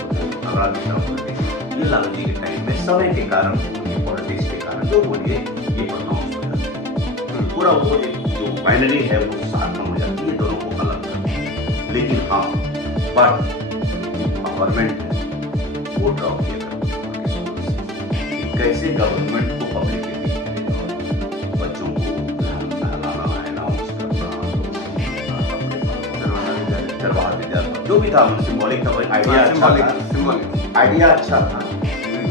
अगड़ा पिछड़ा पॉलिटिक्स, ये लालू जी के टाइम में समय के कारण, उनकी पॉलिटिक्स के कारण जो बोलिए ये प्रोनाउंस हो जाता है, पूरा वो एक जो बाइनरी है वो साथ में हो जाती है, दोनों को अलग करती है। लेकिन हाँ, बट गवर्नमेंट वो ड्रॉ किया कि कैसे गवर्नमेंट को पब्लिक के बीच में जाओ, बच्चों को नहलाना अनाउंस करना, दरबार विद्यार्थी जो भी था सिंबॉलिक था, आइडिया अच्छा था।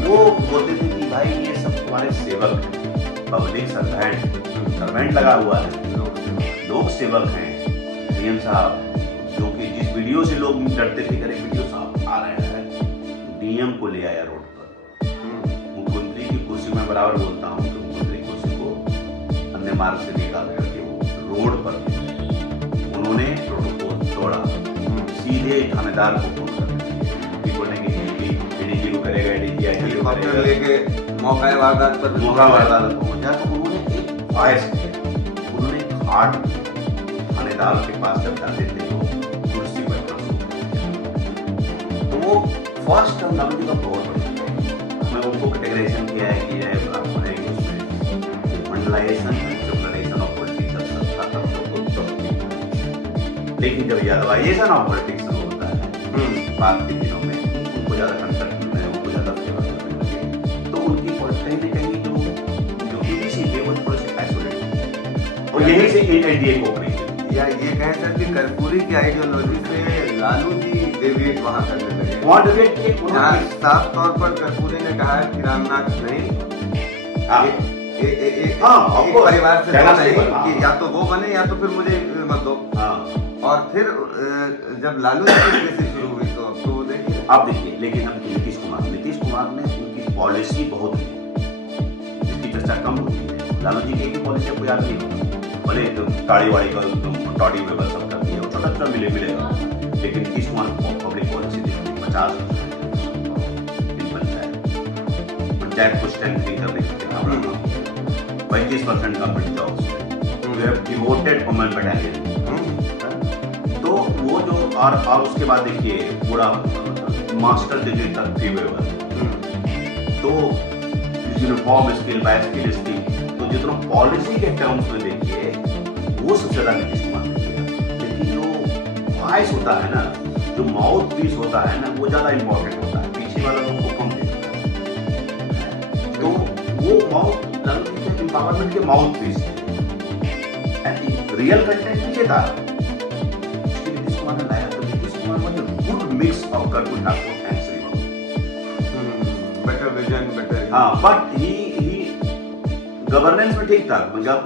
वो बोलते थे कि भाई ये सब तुम्हारे सेवक हैं, पब्लिक सर्वेंट लगा हुआ है, लोक सेवक हैं। डीएम साहब जो कि जिस वीडियो से लोग डरते थे, करे वीडियो साहब आ रहे हैं, डीएम को ले आया रोड पर, मुख्यमंत्री की कुर्सी में बराबर बोलता हूँ कि मुख्यमंत्री कुर्सी को अन्य मार्ग से निकाल करके वो रोड पर उन्होंने प्रोटोकॉल तोड़ा, सीधे थानेदार को फोन कर एडीजी को करेगा, एडीजी आईजी को करेगा, लेके मौका वारदात पर पहुंचा। तो उन्होंने एक वॉइस किया, उन्होंने घाट थानेदार के पास जब जाते थे तो कुर्सी पर तो वो फर्स्ट टर्म लालू जी का बहुत बढ़िया, मैं उनको कैटेगराइजेशन किया है कि उसमें मंडलाइजेशन सेकुलराइजेशन ऑफ पॉलिटिक्स सबका तब, लेकिन जब यादवाइजेशन ऑफ पॉलिटिक्स होता है बाद के दिनों में, उनको ज़्यादा कंसर्न मिलना है, उनको ज़्यादा फेवर करने लगे, तो उनकी कहीं ना कहीं जो पीडीसी थे वो थोड़े से आइसोलेटेड, और यही से एनडीए को अपनी या ये कहें सर कि कर्पूरी की आइडियोलॉजी से लालू जी डेविएट वहाँ करने लगे, वहाँ डेविएट किए, जहाँ साफ तौर पर कर्पूरी ने कहा कि रामनाथ नहीं, एक परिवार से नहीं कि या तो वो बने या तो फिर मुझे मत दो। और फिर जब लालू जी की केसी शुरू हुई तो देखिए, आप देखिए, लेकिन हम नीतीश कुमार ने उनकी पॉलिसी बहुत है जिसकी चर्चा कम होती है। लालू जी की पॉलिसी आपको याद नहीं होगा, भले ताड़ी वाड़ी का टॉडी वेबल सब कर दिया, छोटा छोटा मिलेगा, लेकिन नीतीश कुमार पब्लिक पॉलिसी देखिए 50 पंचायत कुछ टाइम फ्री कर देते थे, 35% government jobs, devoted women battalion. तो वो जो और उसके बाद देखिए पूरा मास्टर डिग्री तक फ्री वेबल, तो यूनिफॉर्म स्किल, बायोस्किल स्किल, तो जितना पॉलिसी के टर्म्स में देखिए वो सबसे ज़्यादा नीतीश कुमार ने किया। लेकिन जो वॉइस होता है ना, जो माउथ पीस होता है ना, वो ज़्यादा इंपॉर्टेंट होता है, पीछे वाला लोग को कम देखता है। तो वो माउथ एम्पावरमेंट के माउथ पीस थे, रियल कंटेंट पीछे था, नीतीश कुमार ने लाया। तो Nitish Kumar was good mix of Karpoori Thakur and Srivastava, better vision, better, हाँ, बट ही गवर्नेंस में ठीक था।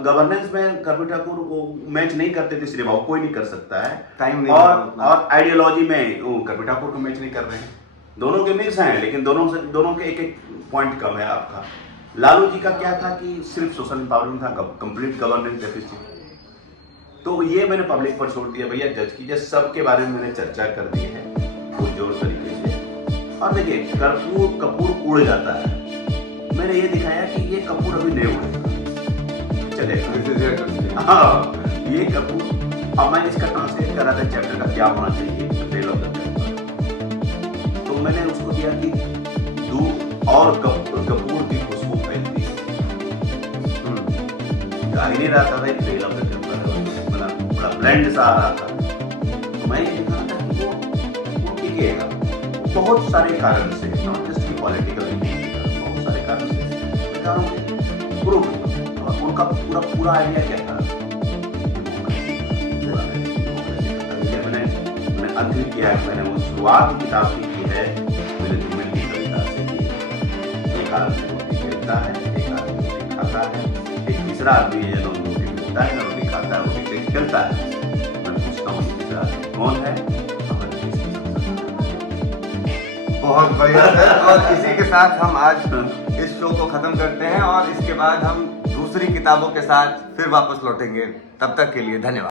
गवर्नेंस में कर्पूरी ठाकुर वो मैच नहीं करते थे, श्रीवास्तव कोई नहीं कर सकता है, टाइम नहीं, और आइडियोलॉजी में कर्पूरी ठाकुर को मैच नहीं कर रहे हैं, दोनों के मिक्स हैं, लेकिन दोनों के एक एक पॉइंट कम है आपका। लालू जी का क्या था कि सिर्फ सोशल एम्पावरमेंट था, कंप्लीट गवर्नेंस डेफिसिट। तो ये मैंने पब्लिक पर छोड़ दिया, भैया जज कीजिए, सबके बारे में मैंने चर्चा कर दी है पुरजोर तरीके से। और देखिए कपूर उड़ जाता है, मैंने ये दिखाया कि ये कपूर अभी नहीं उड़ेगा, चलेगा। हाँ, ये कपूर, अब मैंने इसका ट्रांसलेट करा था चैप्टर का क्या होना चाहिए, ट्रेल ऑफ द टेम्पर। तो मैंने उसको दिया कि दूध और कपूर की खुशबू फैलती है, जा ही नहीं रहा था भाई, ट्रेल ऑफ द टेम्पर बड़ा ब्लेंड सा आ रहा था। तो मैं ये दिखा था कि वो टिकेगा बहुत सारे कारण से, नॉट जस्ट की पॉलिटिकल, बहुत सारे कारण से। उनका पूरा आइडिया क्या था, मैंने अध्ययन किया है, मैंने वो शुरुआत किताब की है मेरे जीवन की कविता से कि एक आदमी रोटी खेलता है, एक आदमी रोटी खाता है, एक तीसरा आदमी है जो रोटी मिलता है, रोटी खाता है, रोटी मिलता है। मैं पूछता हूँ कौन है हमारे देश की संसद? बहुत बढ़िया सर। और इसी के साथ हम आज इस शो को खत्म करते हैं और इसके बाद हम दूसरी किताबों के साथ फिर वापस लौटेंगे। तब तक के लिए धन्यवाद।